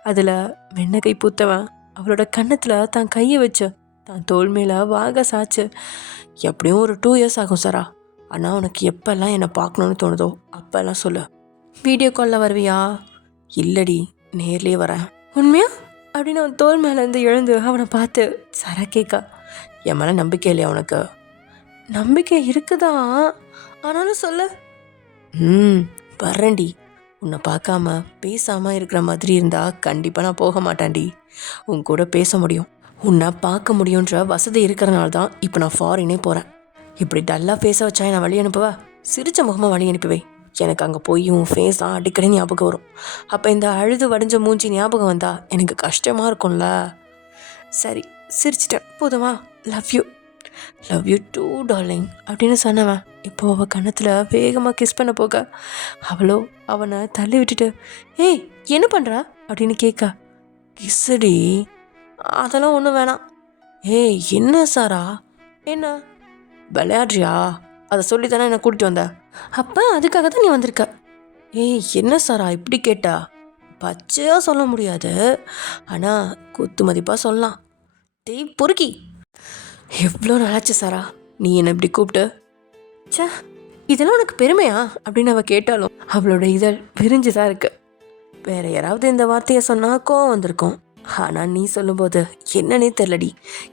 அதில் வெண்ணகை பூத்தவன் அவளோட கன்னத்தில் தான் கையை வச்சு தான் தோல் மேலே வாக சாச்சு, எப்படியும் ஒரு 2 இயர்ஸ் ஆகும் சாரா. ஆனால் உனக்கு எப்போல்லாம் என்னை பார்க்கணுன்னு தோணுதோ அப்போல்லாம் சொல்லு. வீடியோ காலில் வருவியா? இல்லடி, நேர்லேயே வரேன். உண்மையா அப்படின்னு அவன் தோல் மேலேருந்து எழுந்து அவனை பார்த்து சாரா கேட்க, என் மேலே நம்பிக்கை இல்லையா உனக்கு? நம்பிக்கை இருக்குதா, ஆனாலும் சொல்லு. வர்றேன்டி. உன்னை பார்க்காம பேசாமல் இருக்கிற மாதிரி இருந்தால் கண்டிப்பாக நான் போக மாட்டேன்டி. உன் கூட பேச முடியும், உன்னை பார்க்க முடியுன்ற வசதி இருக்கிறனால தான் இப்போ நான் ஃபாரினே போகிறேன். இப்படி டல்லாக பேச வச்சா நான் வழி அனுப்புவா? சிரித்த முகமாக வழி அனுப்புவே. எனக்கு அங்கே போய் உன் ஃபேஸ் தான் அடிக்கடி ஞாபகம் வரும். அப்போ இந்த அழுது வடிஞ்ச மூஞ்சி ஞாபகம் வந்தா எனக்கு கஷ்டமாக இருக்கும்ல. சரி, சிரிச்சிட்டேன் போதுமா? லவ் யூ டூ டார்லிங் அப்படின்னு சொன்னவன் இப்போ அவள் கன்னத்தில் வேகமாக கிஸ் பண்ண போக, அவளோ அவனை தள்ளி விட்டுட்டு, ஏய் என்ன பண்ணுறா அப்படின்னு கேட்க, கிஸ்ஸடி. அதெல்லாம் ஒன்றும் வேணாம். ஏய் என்ன சாரா, என்ன விளையாடுறியா? அதை சொல்லித்தானே என்னை கூட்டிகிட்டு வந்த. அப்போ அதுக்காக தான் நீ வந்திருக்க. ஏய் என்ன சாரா இப்படி கேட்டா? பச்சையாக சொல்ல முடியாது, ஆனால் குத்து மதிப்பாக சொல்லலாம். டேய் பொறுக்கி, எவ்வளோ நல்லாச்சு சாரா நீ என்னை இப்படி கூப்பிட்டு. சே, இதெல்லாம் உனக்கு பெருமையா அப்படின்னு அவள் கேட்டாலும் அவளோட இதழ் விரிஞ்சு தான் இருக்கு. வேற யாராவது இந்த வார்த்தையை சொன்னால் கோவம் வந்திருக்கும், ஆனால் நீ சொல்லும்போது என்னன்னே தெரிலடி,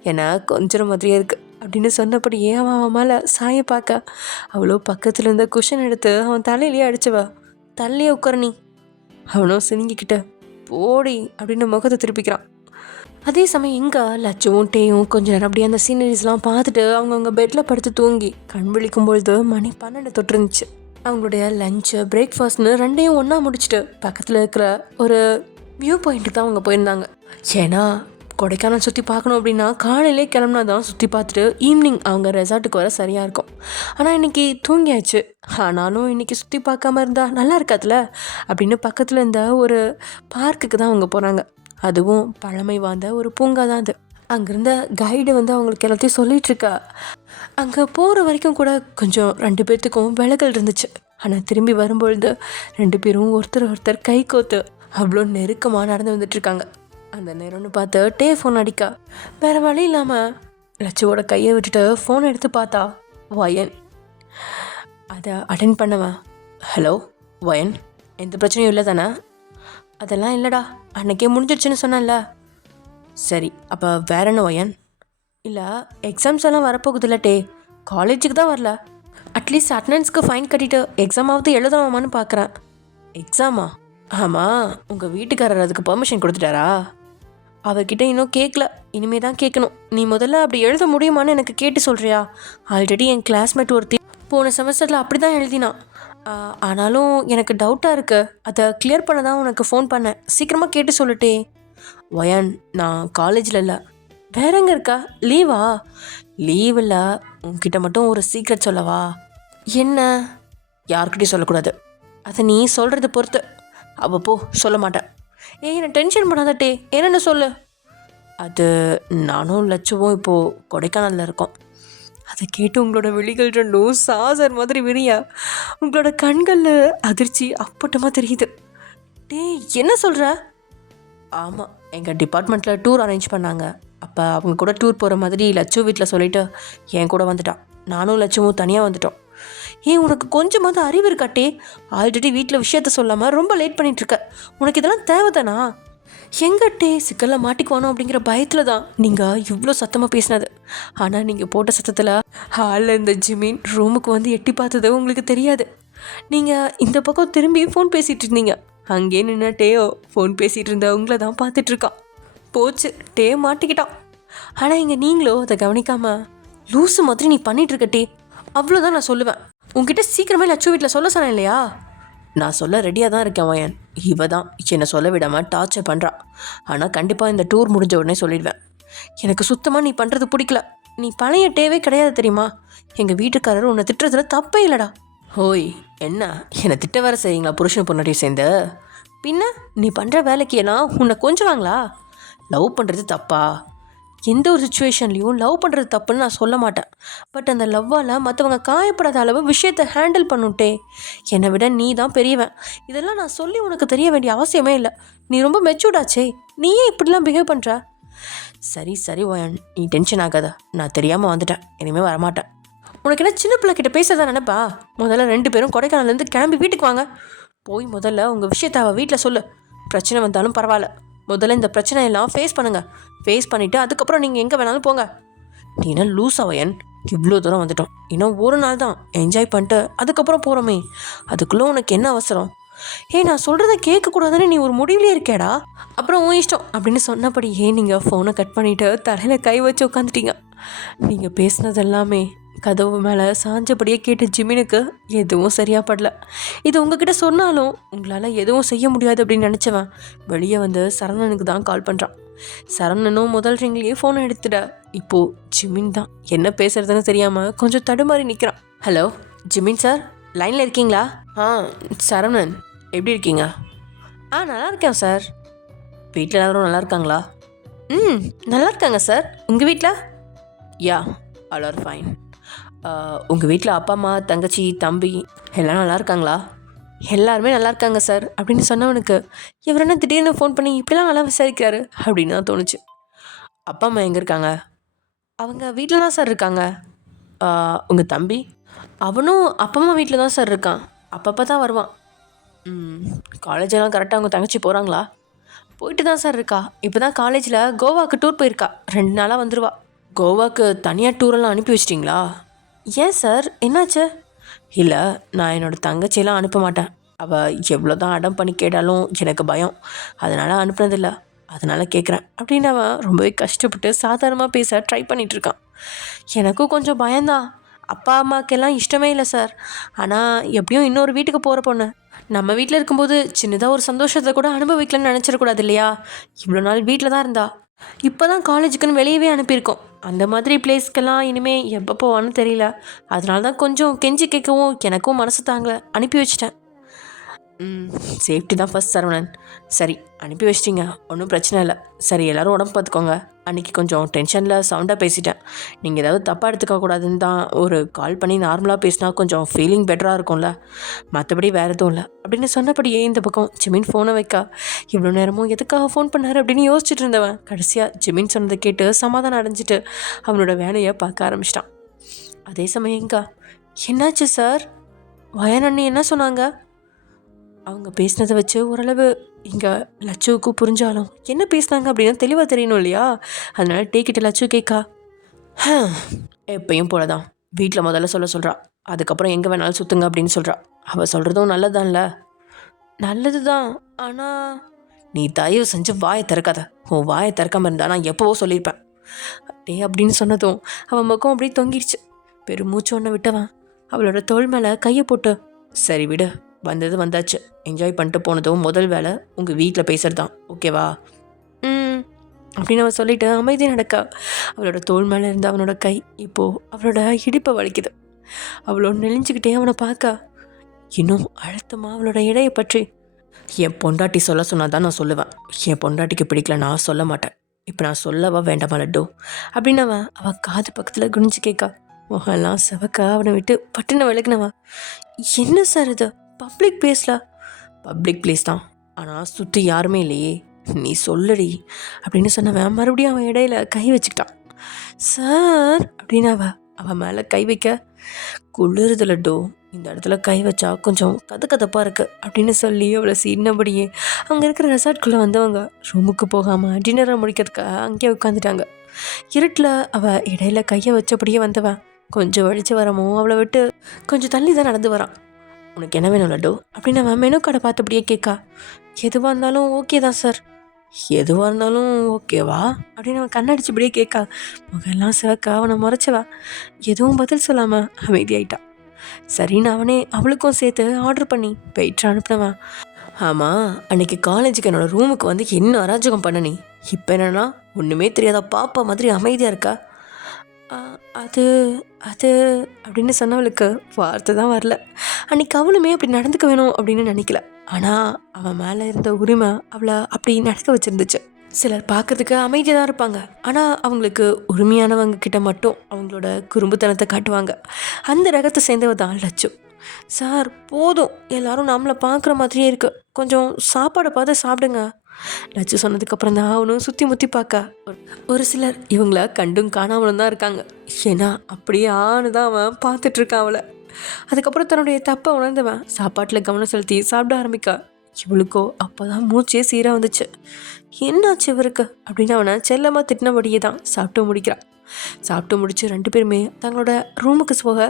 ஏன்னா கொஞ்சம் மாதிரியே இருக்கு அப்படின்னு சொன்னபடியே அவன் மேலே சாய பார்க்க, அவ்வளோ பக்கத்தில் இருந்த குஷன் எடுத்து அவன் தலையிலேயே அடிச்சவா. தள்ளியே உட்கார நீ. அவனும் சினிங்கிக்கிட்ட போடி அப்படின்னு முகத்தை திருப்பிக்கிறான். அதே சமயம் எங்கே லட்சுவும் டேயும் கொஞ்ச நேரம் அப்படியே அந்த சீனரிஸ்லாம் பார்த்துட்டு அவங்கவுங்க பெட்டில் படுத்து தூங்கி கண் விழிக்கும் பொழுது மணி 12 தொட்டுருந்துச்சு. அவங்களுடைய லஞ்சு பிரேக்ஃபாஸ்ட்னு ரெண்டையும் ஒன்றா முடிச்சுட்டு பக்கத்தில் இருக்கிற ஒரு வியூ பாயிண்ட்டுக்கு தான் அவங்க போயிருந்தாங்க. ஏன்னா கொடைக்கானல் சுற்றி பார்க்கணும் அப்படின்னா காலையிலே கிளம்புனா தான் சுற்றி பார்த்துட்டு ஈவினிங் அவங்க ரெசார்ட்டுக்கு வர சரியாக இருக்கும். ஆனால் இன்றைக்கி தூங்கியாச்சு, ஆனாலும் இன்றைக்கி சுற்றி பார்க்காம இருந்தால் நல்லா இருக்காதுல்ல அப்படின்னு பக்கத்தில் இருந்த ஒரு பார்க்குக்கு தான் அவங்க போகிறாங்க. அதுவும் பழமை வாய்ந்த ஒரு பூங்கா தான் அது. அங்கேருந்த கைடு அவங்களுக்கு எல்லாத்தையும் சொல்லிகிட்ருக்கா. அங்கே போகிற வரைக்கும் கூட கொஞ்சம் 2 பேர்த்துக்கும் விலகல் இருந்துச்சு. ஆனால் திரும்பி வரும்பொழுது 2 பேரும் ஒருத்தர் கை கோத்து அவ்வளோ நெருக்கமாக நடந்து வந்துட்டுருக்காங்க. அந்த நேரம்னு பார்த்து டே ஃபோன் அடிக்கா. வேறு வழி இல்லாமல் லட்சுவோட கையை விட்டுட்டு ஃபோன் எடுத்து பார்த்தா வயன். அதை அட்டென்ட் பண்ணவன், ஹலோ வயன், எந்த பிரச்சனையும் இல்லை தானே? அதெல்லாம் இல்லைடா, அன்றைக்கே முடிஞ்சிடுச்சுன்னு சொன்னேன்ல. சரி, அப்போ வேற என்ன வயன்? இல்லை, எக்ஸாம்ஸ் எல்லாம் வரப்போகுது இல்லட்டே, காலேஜுக்கு தான் வரல. அட்லீஸ்ட் அட்டண்டன்ஸ்க்கு ஃபைன் கட்டிட்டு எக்ஸாமாவது எழுதலாமான்னு பார்க்குறேன். எக்ஸாமா? ஆமாம், உங்கள் வீட்டுக்காரர் அதுக்கு பெர்மிஷன் கொடுத்துட்டாரா? அவர்கிட்ட இன்னும் கேட்கல, இனிமே தான் கேட்கணும். நீ முதல்ல அப்படி எழுத முடியுமான்னு எனக்கு கேட்டு சொல்கிறியா? ஆல்ரெடி என் கிளாஸ்மேட் ஒருத்தி போன செமஸ்டரில் அப்படி தான் எழுதினான். ஆனாலும் எனக்கு டவுட்டாக இருக்குது, அதை கிளியர் பண்ண தான் உனக்கு ஃபோன் பண்ணேன். சீக்கிரமாக கேட்டு சொல்லிட்டே. வயன், நான் காலேஜில் இல்லை. வேற எங்கே இருக்கா? லீவா? லீவ் இல்லை, உன்கிட்ட மட்டும் ஒரு சீக்ரெட் சொல்லவா? என்ன? யார்கிட்டையும் சொல்லக்கூடாது, அதை நீ சொல்கிறத பொறுத்து. அவள் போ, சொல்ல மாட்டேன். ஏய் நான் டென்ஷன் பண்ணாதட்டே, என்னென்ன சொல்லு. அது நானும் லட்சுவும் இப்போது கொடைக்கானலில் இருக்கோம். அதை கேட்டு உங்களோட விழிகள் 2 சாசர் மாதிரி விரியா, உங்களோட கண்களில் அதிர்ச்சி அப்பட்டமாக தெரியுது. டேய் என்ன சொல்கிற? ஆமாம், எங்கள் டிபார்ட்மெண்ட்டில் டூர் அரேஞ்ச் பண்ணாங்க. அப்போ அவங்க கூட டூர் போகிற மாதிரி லட்சு வீட்டில் சொல்லிவிட்டு என் கூட வந்துட்டான். நானும் லட்சுவும் தனியாக வந்துட்டோம். ஏன் உனக்கு கொஞ்சமாவது அறிவு இருக்காட்டே? ஆல்ரெடி வீட்டில் விஷயத்த சொல்லாமல் ரொம்ப லேட் பண்ணிகிட்ருக்க. உனக்கு இதெல்லாம் தேவைதானா? எங்கட்டே சிக்கலில் மாட்டிக்குவானோ அப்படிங்கிற பயத்தில் தான் நீங்கள் இவ்வளோ சத்தமாக பேசினது. ஆனால் நீங்கள் போட்ட சத்தத்தில் ஹாலில் இருந்த ஜிமின் ரூமுக்கு வந்து எட்டி பார்த்தது உங்களுக்கு தெரியாது. நீங்கள் இந்த பக்கம் திரும்பி ஃபோன் பேசிகிட்டு இருந்தீங்க. அங்கே நின்று டேயோ ஃபோன் பேசிகிட்டு இருந்த உங்களை தான் பார்த்துட்ருக்கான். போச்சு, டே மாட்டிக்கிட்டான். ஆனால் இங்கே நீங்களோ அதை கவனிக்காமல் லூஸு மாதிரி நீ பண்ணிகிட்ருக்க டே. அவ்வளோதான் நான் சொல்லுவேன். உங்ககிட்ட சீக்கிரமே லட்சு வீட்டில் சொல்ல சொன்னேன் இல்லையா? நான் சொல்ல ரெடியாக தான் இருக்கேன் வயன். இவ தான் என்னை சொல்ல விடாமல் டார்ச்சர் பண்ணுறான். ஆனால் கண்டிப்பாக இந்த டூர் முடிஞ்ச உடனே சொல்லிடுவேன். எனக்கு சுத்தமாக நீ பண்ணுறது பிடிக்கல. நீ பழைய டேவே கிடையாது தெரியுமா? எங்கள் வீட்டுக்காரர் உன்னை திட்டுறதுல தப்பே இல்லைடா. ஹோய், என்ன என்னை திட்ட வேற செய்வீங்களா புருஷன் பொண்ணாட்டியும் சேர்ந்து? பின்ன நீ பண்ணுற வேலைக்கு எல்லாம் உன்னை கொஞ்சுவாங்களா? லவ் பண்ணுறது தப்பா? எந்த ஒரு சுச்சுவேஷன்லேயும் லவ் பண்ணுறது தப்புன்னு நான் சொல்ல மாட்டேன். பட் அந்த லவ்வால் மற்றவங்க காயப்படாத அளவு விஷயத்தை ஹேண்டில் பண்ணுட்டே. என்னை விட நீ தான் பெரியவன். இதெல்லாம் நான் சொல்லி உனக்கு தெரிய வேண்டிய அவசியமே இல்லை. நீ ரொம்ப மெச்சூர்டாச்சே, நீ ஏன் இப்படிலாம் பிஹேவ் பண்ணுற? சரி சரி ஓயன், நீ டென்ஷன் ஆகாத. நான் தெரியாமல் வந்துட்டேன், இனிமேல் வரமாட்டேன். உனக்கு என்ன சின்ன பிள்ளை கிட்ட பேசுறதா நினைப்பா? முதல்ல 2 பேரும் கொடைக்கானல்லேருந்து கிளம்பி வீட்டுக்கு வாங்க. போய் முதல்ல உங்கள் விஷயத்தை அவள் வீட்டில் சொல்லு. பிரச்சனை வந்தாலும் பரவாயில்ல, முதல்ல இந்த பிரச்சனையெல்லாம் ஃபேஸ் பண்ணுங்கள். ஃபேஸ் பண்ணிவிட்டு அதுக்கப்புறம் நீங்கள் எங்கே வேணாலும் போங்க. நீ என்ன லூஸ் அவயன்? இவ்வளோ தூரம் வந்துட்டோம், இன்னும் ஒரு நாள் தான் என்ஜாய் பண்ணிட்டு அதுக்கப்புறம் போகிறோமே. அதுக்குள்ளே உனக்கு என்ன அவசரம்? நான் சொல்கிறத கேட்கக்கூடாதுன்னு நீ ஒரு முடிவுலேயே இருக்கேடா. அப்புறம் உன் இஷ்டம் அப்படின்னு சொன்னபடி நீங்கள் ஃபோனை கட் பண்ணிவிட்டு தலையில் கை வச்சு உட்காந்துட்டீங்க. நீங்கள் பேசுனது எல்லாமே கதவு மேலே சாஞ்சபடியே கேட்ட ஜிமினுக்கு எதுவும் சரியாக படல. இது உங்ககிட்ட சொன்னாலும் உங்களால் எதுவும் செய்ய முடியாது அப்படின்னு நினச்சவன் வெளியே வந்து சரவணனுக்கு தான் கால் பண்ணுறான். சரவணனும் முதல் ரிங்லேயே ஃபோனை எடுத்துட. இப்போது ஜிமின் தான் என்ன பேசுறதுன்னு தெரியாமல் கொஞ்சம் தடுமாறி நிற்கிறான். ஹலோ ஜிமின் சார், லைனில் இருக்கீங்களா? சரவணன், எப்படி இருக்கீங்க? நல்லா இருக்கேன் சார். வீட்டில் எல்லாரும் நல்லா இருக்காங்களா? நல்லா இருக்காங்க சார். உங்கள் வீட்டில்? யா, ஆல் ஆர் ஃபைன். உங்கள் வீட்டில் அப்பா அம்மா தங்கச்சி தம்பி எல்லாம் நல்லா இருக்காங்களா? எல்லாருமே நல்லா இருக்காங்க சார் அப்படின்னு சொன்னவனுக்கு இவர் என்ன திடீர்னு ஃபோன் பண்ணி இப்படிலாம் நல்லா விசாரிக்கிறாரு அப்படின்னு தான் தோணுச்சு. அப்பா அம்மா எங்கே இருக்காங்க? அவங்க வீட்டில் தான் சார் இருக்காங்க. உங்கள் தம்பி? அவனும் அப்பா அம்மா வீட்டில் தான் சார் இருக்கான். அப்பப்போ தான் வருவான். காலேஜெல்லாம் கரெக்டாக அவங்க தங்கச்சி போகிறாங்களா? போயிட்டு தான் சார் இருக்கா. இப்போ தான் காலேஜில் கோவாவுக்கு டூர் போயிருக்கா. 2 நாளாக வந்துடுவா. கோவாவுக்கு தனியாக டூரெல்லாம் அனுப்பி வச்சிட்டிங்களா? ஏன் சார், என்னாச்சு? இல்லை, நான் என்னோடய தங்கச்சியெல்லாம் அனுப்ப மாட்டேன். அவள் எவ்வளோ தான் அடம் பண்ணி கேட்டாலும் எனக்கு பயம், அதனால் அனுப்புனதில்லை. அதனால் கேட்குறேன் அப்படின்னு அவன் ரொம்பவே கஷ்டப்பட்டு சாதாரணமாக பேச ட்ரை பண்ணிகிட்ருக்கான். எனக்கும் கொஞ்சம் பயம்தான். அப்பா அம்மாக்கெல்லாம் இஷ்டமே இல்லை சார். ஆனால் எப்படியும் இன்னொரு வீட்டுக்கு போகிற பொண்ணு நம்ம வீட்டில் இருக்கும்போது சின்னதாக ஒரு சந்தோஷத்தை கூட அனுபவிக்கலன்னு நினச்சிடக்கூடாது இல்லையா? இவ்வளோ நாள் வீட்டில் தான் இருந்தா. இப்போ தான் காலேஜுக்குன்னு வெளியவே அனுப்பியிருக்கோம். அந்த மாதிரி பிளேஸ்க்கெல்லாம் இனிமேல் எப்போ போவான்னு தெரியல. அதனால தான் கொஞ்சம் கெஞ்சி கேட்கவும் எனக்கும் மனசு தாங்கலை, அனுப்பி வச்சிட்டேன். சேஃப்டி தான் ஃபஸ்ட் சரவணன். சரி, அனுப்பி வச்சிட்டிங்க, ஒன்றும் பிரச்சனை இல்லை. சரி, எல்லோரும் உடம்பு பார்த்துக்கோங்க. அன்றைக்கி கொஞ்சம் டென்ஷனில் சவுண்டாக பேசிட்டேன். நீங்கள் ஏதாவது தப்பாக எடுத்துக்கக்கூடாதுன்னு தான் ஒரு கால் பண்ணி நார்மலாக பேசினா கொஞ்சம் ஃபீலிங் பெட்டராக இருக்கும்ல. மற்றபடி வேறு எதுவும் இல்லை அப்படின்னு சொன்னபடியே இந்த பக்கம் ஜிமின் ஃபோனை வைக்கா. இவ்வளோ நேரமும் எதுக்காக ஃபோன் பண்ணார் அப்படின்னு யோசிச்சுட்டு இருந்தவன் கடைசியாக ஜிமின் சொன்னதை கேட்டு சமாதானம் அடைஞ்சிட்டு அவனோட வேலையை பார்க்க ஆரம்பிச்சிட்டான். அதே சமயங்கா, என்னாச்சு சார்? வயன் அண்ணி என்ன சொன்னாங்க? அவங்க பேசினதை வச்சு ஓரளவு இங்கே லட்சுவுக்கு புரிஞ்சாலும் என்ன பேசினாங்க அப்படின்னு தெளிவாக தெரியணும் இல்லையா? அதனால டேக்கிட்ட லட்சு கேட்கா. எப்பயும் போல தான் வீட்டில் முதல்ல சொல்கிறா, அதுக்கப்புறம் எங்கே வேணாலும் சுற்றுங்க அப்படின்னு சொல்கிறா. அவள் சொல்கிறதும் நல்லதான்ல? நல்லது தான், ஆனால் நீ தயவு செஞ்சு வாயை திறக்காத. உன் வாயை திறக்காமல் இருந்தா நான் எப்போவோ சொல்லியிருப்பேன் அப்படின்னு சொன்னதும் அவன் முகம் அப்படியே தொங்கிடுச்சு. பெருமூச்சு ஒன்று விட்டவன் அவளோட தோள் மேலே கையை போட்டு, சரி விடு, வந்தது வந்தாச்சு, என்ஜாய் பண்ணிட்டு போனதும் முதல் வேலை உங்கள் வீட்டில் பேசுகிறது தான், ஓகேவா? அப்படின்னு அவன் சொல்லிவிட்டு அமைதி நடக்கா. அவளோட தோள் மேலே இருந்த அவனோட கை இப்போது அவளோட இடுப்பை வலிக்குது. அவளோட நெளிஞ்சிக்கிட்டே அவனை பார்க்க இன்னும் அழுத்தமாக அவளோட இடையை பற்றி, என் பொண்டாட்டி சொல்ல சொன்னால் தான் நான் சொல்லுவேன். என் பொண்டாட்டிக்கு பிடிக்கல நான் சொல்ல மாட்டேன். இப்போ நான் சொல்லவா வேண்டாமா லட்டு அப்படின்னு அவன் காது பக்கத்தில் குனிஞ்சு கேட்கா. முகம்லாம் செவக்க அவனை விட்டு பட்டுன்னு விளக்குனவா. என்ன சார் இது? பப்ளிக் பிளேஸ் தான், ஆனால் சுற்றி யாருமே இல்லையே, நீ சொல்லடி அப்படின்னு சொன்னவன் மறுபடியும் அவன் இடையில கை வச்சுக்கிட்டான். சார் அப்படின்னு அவன் மேலே கை வைக்க, குளிருது லட்டு, இந்த இடத்துல கை வச்சா கொஞ்சம் கதப்பாக இருக்குது அப்படின்னு சொல்லி அவளை சீனபடியே அங்கே இருக்கிற ரெசார்ட்குள்ளே வந்தவங்க ரூமுக்கு போகாமல் டின்னரை முடிக்கிறதுக்காக அங்கேயே உட்காந்துட்டாங்க. இருட்டில் அவள் இடையில கையை வச்சபடியே வந்தவன் கொஞ்சம் வலிச்சு வரமோ அவளை விட்டு கொஞ்சம் தள்ளி தான் நடந்து வரான். உனக்கு என்ன வேணும் லட்டு அப்படின்னு அவன் மெனு கடை பார்த்தபடியே கேட்கா. எதுவாக இருந்தாலும் ஓகே தான் சார். எதுவாக இருந்தாலும் ஓகேவா அப்படின்னு அவன் கண்ணடிச்சபடியே கேட்கா. முகெல்லாம் சிவக்கா அவனை முறைச்சவா எதுவும் பதில் சொல்லாமல் அமைதியாயிட்டான். சரின்னு அவனே அவளுக்கும் சேர்த்து ஆர்டர் பண்ணி வெயிட்டர் அனுப்பினவன். ஆமாம், அன்றைக்கி காலேஜுக்கு என்னோடய ரூமுக்கு வந்து என்ன அராஜகம் பண்ண நீ? இப்போ என்னன்னா ஒன்றுமே தெரியாதா பாப்பா மாதிரி அமைதியாக இருக்கா? அது அது அப்படின்னு சொன்னவளுக்கு வார்த்தை தான் வரல. அன்றைக்கி அவளுமே அப்படி நடந்துக்க வேணும் அப்படின்னு நினைக்கல. ஆனால் அவன் மேலே இருந்த உரிமை அவளை அப்படி நடக்க வச்சுருந்துச்சு. சிலர் பார்க்கறதுக்கு அமைதியாக தான் இருப்பாங்க, ஆனால் அவங்களுக்கு உரிமையானவங்க கிட்ட மட்டும் அவங்களோட குறும்புத்தனத்தை காட்டுவாங்க. அந்த ரகத்தை சேர்ந்தவ தான் லட்சு. சார் போதும், எல்லாரும் நம்மளை பார்க்குற மாதிரியே இருக்கு, கொஞ்சம் சாப்பாடை பார்த்து சாப்பிடுங்க. லட்சு சொன்னதுக்கப்புறம் தான் அவனும் சுற்றி முற்றி பார்க்க ஒரு சிலர் இவங்கள கண்டும் காணாமலும் தான் இருக்காங்க. ஏன்னா அப்படியே ஆணு தான் அவன் பார்த்துட்ருக்கான் அவளை. அதுக்கப்புறம் தன்னுடைய தப்பை உணர்ந்தவன் சாப்பாட்டில் கவனம் செலுத்தி சாப்பிட ஆரம்பிக்க இவளுக்கோ அப்போ தான் மூச்சே சீராக வந்துச்சு. என்னாச்சு இவருக்கு அப்படின்னு அவனை செல்லமாக திட்டினபடியே தான் சாப்பிட்டு முடிக்கிறான். சாப்பிட்டு முடிச்சு 2 பேருமே தங்களோட ரூமுக்கு போக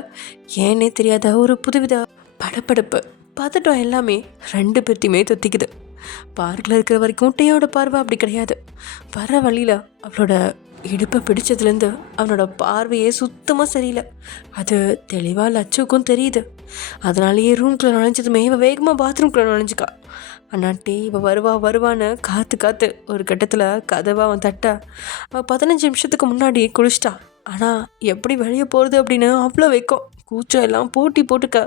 ஏன்னே தெரியாத ஒரு புதுவித படப்படப்பு பதட்டம் எல்லாமே 2 பேர்த்தையுமே தொத்திக்குது. பார்க்கில் இருக்கிற வரைக்கும் டேயோட பார்வை அப்படி கிடையாது. வர வழியில் அவளோட இடுப்பை பிடிச்சதுலேருந்து அவனோட பார்வையே சுத்தமாக சரியில்லை. அது தெளிவாக லட்சுக்கும் தெரியுது. அதனாலேயே ரூம்குள்ளே நுழைஞ்சதுமே இவன் வேகமாக பாத்ரூம்குள்ளே நுழைஞ்சிக்கா. அண்ணாட்டே இவன் வருவான்னு காத்து ஒரு கட்டத்தில் கதவை அவன் தட்ட அவன் 15 நிமிஷத்துக்கு முன்னாடி குளிச்சிட்டா. ஆனால் எப்படி வெளியே போகிறது அப்படின்னு அவ்வளோ வைக்கும் கூச்சம் எல்லாம் போட்டுக்க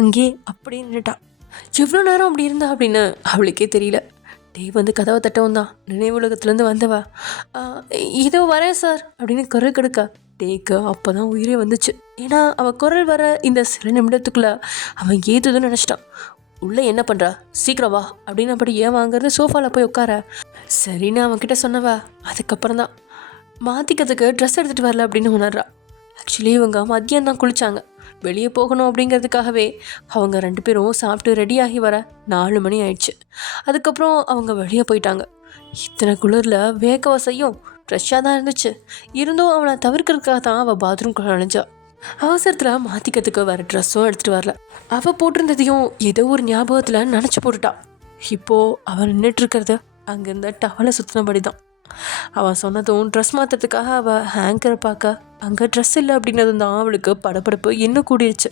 அங்கேயே அப்படியே நின்றுட்டான். எவ்வளோ நேரம் அப்படி இருந்தா அப்படின்னு அவளுக்கே தெரியல. வந்து கதவை தட்டவும் தான் நினைவுலகத்துலேருந்து வந்தவா இதோ வரேன் சார் அப்படின்னு குரல் கெடுக்க டேக்கு அப்போ தான் உயிரே வந்துச்சு. ஏன்னா அவள் குரல் வர இந்த சில நிமிடத்துக்குள்ளே அவன் ஏதுன்னு நினச்சிட்டான். உள்ளே என்ன பண்ணுறா, சீக்கிரம் வா அப்படின்னு அப்படி ஏன் வாங்குறது சோஃபாவில் போய் உட்கார சரின்னு அவன்கிட்ட சொன்னவா. அதுக்கப்புறம் தான் மாற்றிக்கிறதுக்கு ட்ரெஸ் எடுத்துகிட்டு வரல அப்படின்னு உணர்றா. ஆக்சுவலி இவங்க மதியம் தான் குளித்தாங்க. வெளியே போகணும் அப்படிங்கிறதுக்காகவே அவங்க 2 பேரும் சாப்பிட்டு ரெடியாகி வர 4 மணி ஆயிடுச்சு. அதுக்கப்புறம் அவங்க வெளியே போயிட்டாங்க. இத்தனை குளிரில் வேகவா செய்யும் ஃப்ரெஷ்ஷாக தான் இருந்துச்சு. இருந்தும் அவனை தவிர்க்கிறதுக்காக தான் அவள் பாத்ரூம்குள்ளே நுழைஞ்சா. அவசரத்தில் மாற்றிக்கிறதுக்கு வர ட்ரெஸ்ஸும் எடுத்துகிட்டு வரல. அவள் போட்டிருந்ததையும் ஏதோ ஒரு ஞாபகத்தில் நினச்சி போட்டுட்டா. இப்போது அவன் நின்றுட்டுருக்கிறது அங்கேருந்த டவலை சுற்றினபடி தான். அவன் சொன்னதும் ட்ரெஸ் மாற்றுறதுக்காக அவள் ஹேங்கரை பார்க்க அங்கே ட்ரெஸ் இல்லை அப்படின்னதும் தான் அவளுக்கு படப்படப்பு இன்னும் கூடிருச்சு.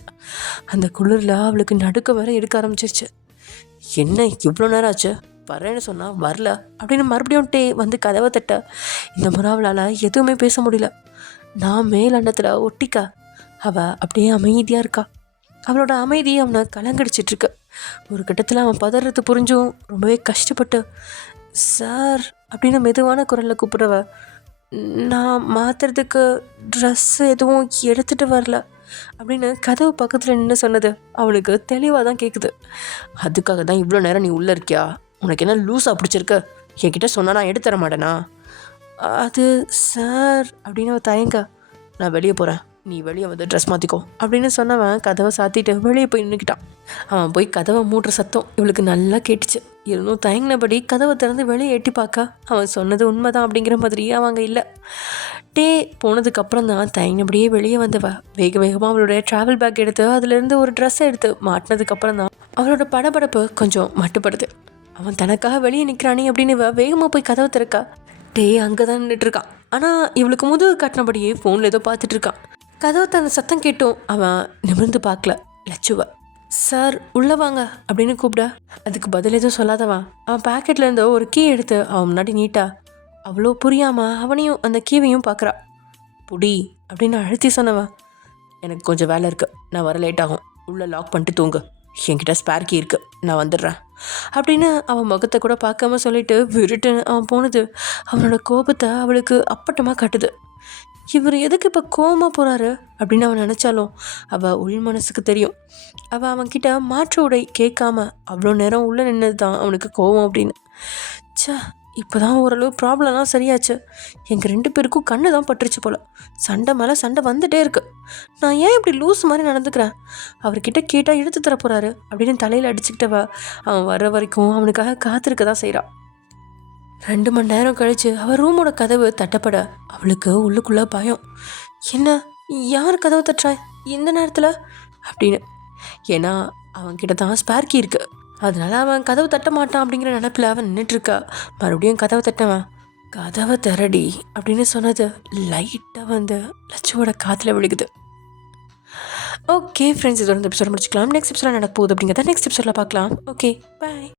அந்த குளிரில் அவளுக்கு நடுக்க வர எடுக்க ஆரம்பிச்சிருச்சு. என்ன இவ்வளோ நேரம் ஆச்சு, வரேன்னு சொன்னால் வரல அப்படின்னு மறுபடியும் வந்து கதவை தட்ட இந்த முறை அவளால் எதுவுமே பேச முடியல. நான் மேலண்டத்தில் ஒட்டிக்க அவள் அப்படியே அமைதியாக இருக்கா. அவளோட அமைதி அவனை கலங்கடிச்சிட்ருக்கு. ஒரு கட்டத்தில் அவன் பதறது புரிஞ்சும் ரொம்பவே கஷ்டப்பட்டு சார் அப்படின்னு மெதுவான குரலில் கூப்பிடுவ. நான் மாற்றுறதுக்கு ட்ரெஸ் எதுவும் எடுத்துகிட்டு வரல அப்படின்னு கதவு பக்கத்தில் நின்று சொன்னது அவளுக்கு தெளிவாக தான் கேட்குது. அதுக்காக தான் இவ்வளோ நேரம் நீ உள்ளே இருக்கியா, உனக்கு என்ன லூஸாக பிடிச்சிருக்க, என்கிட்ட சொன்னால் நான் எடுத்து தர மாட்டேனா? அது சார் அப்படின்னு அவள் தயங்க. நான் வெளியே போகிறேன், நீ வெளியே வந்து ட்ரெஸ் மாற்றிக்கோ அப்படின்னு சொன்னவன் கதவை சாத்திட்டு வெளியே போய் நின்றுக்கிட்டான். அவன் போய் கதவை மூடுற சத்தம் இவளுக்கு நல்லா கேட்டுச்சு. இருந்தும் தயங்கினபடி கதவை திறந்து வெளியே எட்டி பார்க்க அவன் சொன்னது உண்மைதான் அப்படிங்கிற மாதிரி அவங்க இல்லை. போனதுக்கப்புறம் தான் தயங்கினபடியே வெளியே வந்தவ வேகமாக அவளுடைய ட்ராவல் பேக் எடுத்து அதுலேருந்து ஒரு ட்ரெஸ்ஸை எடுத்து மாட்டினதுக்கப்புறம் தான் அவளோட படபடப்பு கொஞ்சம் மட்டுப்படுது. அவன் தனக்காக வெளியே நிற்கிறானே அப்படின்னு வேகமாக போய் கதவை திறக்க அங்கே தான் நின்றுட்டுருக்கான். ஆனால் இவளுக்கு முதுகு காட்டினபடியே ஃபோனில் ஏதோ பார்த்துட்ருக்கான். கதவை தந்த சத்தம் கேட்டும் அவன் நிமிர்ந்து பார்க்கல லட்சுவை. சார் உள்ளே வாங்க அப்படின்னு கூப்பிட அதுக்கு பதில் எதுவும் சொல்லாதவன் அவன் பேக்கெட்லேருந்து ஒரு கீ எடுத்து அவன் முன்னாடி நீட்டா அவ்வளோ புரியாமல் அவனையும் அந்த கீவையும் பார்க்குறா. புடி அப்படின்னு அழுத்தி சொன்னவன். எனக்கு கொஞ்சம் வேலை இருக்குது, நான் வர லேட் ஆகும், உள்ளே லாக் பண்ணிட்டு தூங்கு, என்கிட்ட ஸ்பேர் கீ இருக்குது, நான் வந்துடுறேன் அப்படின்னு அவன் முகத்தை கூட பார்க்காம சொல்லிட்டு விருட்டுன்னு அவன் போனது அவனோட கோபத்தை அவளுக்கு அப்பட்டமாக காட்டுது. இவர் எதுக்கு இப்போ கோவமாக போகிறாரு அப்படின்னு அவன் நினச்சாலும் அவள் உள் மனசுக்கு தெரியும். அவள் அவன்கிட்ட மாற்று உடை கேட்காம அவ்வளோ நேரம் உள்ளே நின்னது தான் அவனுக்கு கோவம் அப்படின்னு. இப்போ தான் ஓரளவு ப்ராப்ளம்லாம் சரியாச்சு. எங்கள் 2 பேருக்கும் கண்ணு தான் பட்டுருச்சு போல். சண்டை மேலே சண்டை வந்துகிட்டே இருக்கு. நான் ஏன் இப்படி லூஸ் மாதிரி நடந்துக்கிறேன், அவர்கிட்ட கேட்டால் எடுத்து தர போகிறாரு அப்படின்னு தலையில் அடிச்சுக்கிட்டவ அவன் வர்ற வரைக்கும் அவனுக்காக காத்திருக்க தான் செய்கிறான். 2 மணி நேரம் கழித்து அவள் ரூமோட கதவு தட்டப்பட அவளுக்கு உள்ளுக்குள்ளே பயம். என்ன, யார் கதவு தட்டுறான் இந்த நேரத்தில் அப்படின்னு. ஏன்னா அவன்கிட்ட தான் ஸ்பேர் கீ இருக்குது. அதனால அவன் கதவு தட்ட மாட்டான் அப்படிங்கிற நினைப்பில் அவன் நின்றுட்டுருக்கா. மறுபடியும் கதவை தட்டவன் கதவை திரடி அப்படின்னு சொன்னது லைட்டாக வந்து லட்சுவோட காதில் விழுகுது. ஓகே ஃப்ரெண்ட்ஸ், இதோட இந்த எபிசோட முடிச்சுக்கலாம். நெக்ஸ்ட் எபிசோட நடக்க போகுது அப்படிங்கிறத நெக்ஸ்ட் எபிசோடில் பார்க்கலாம். Okay bye.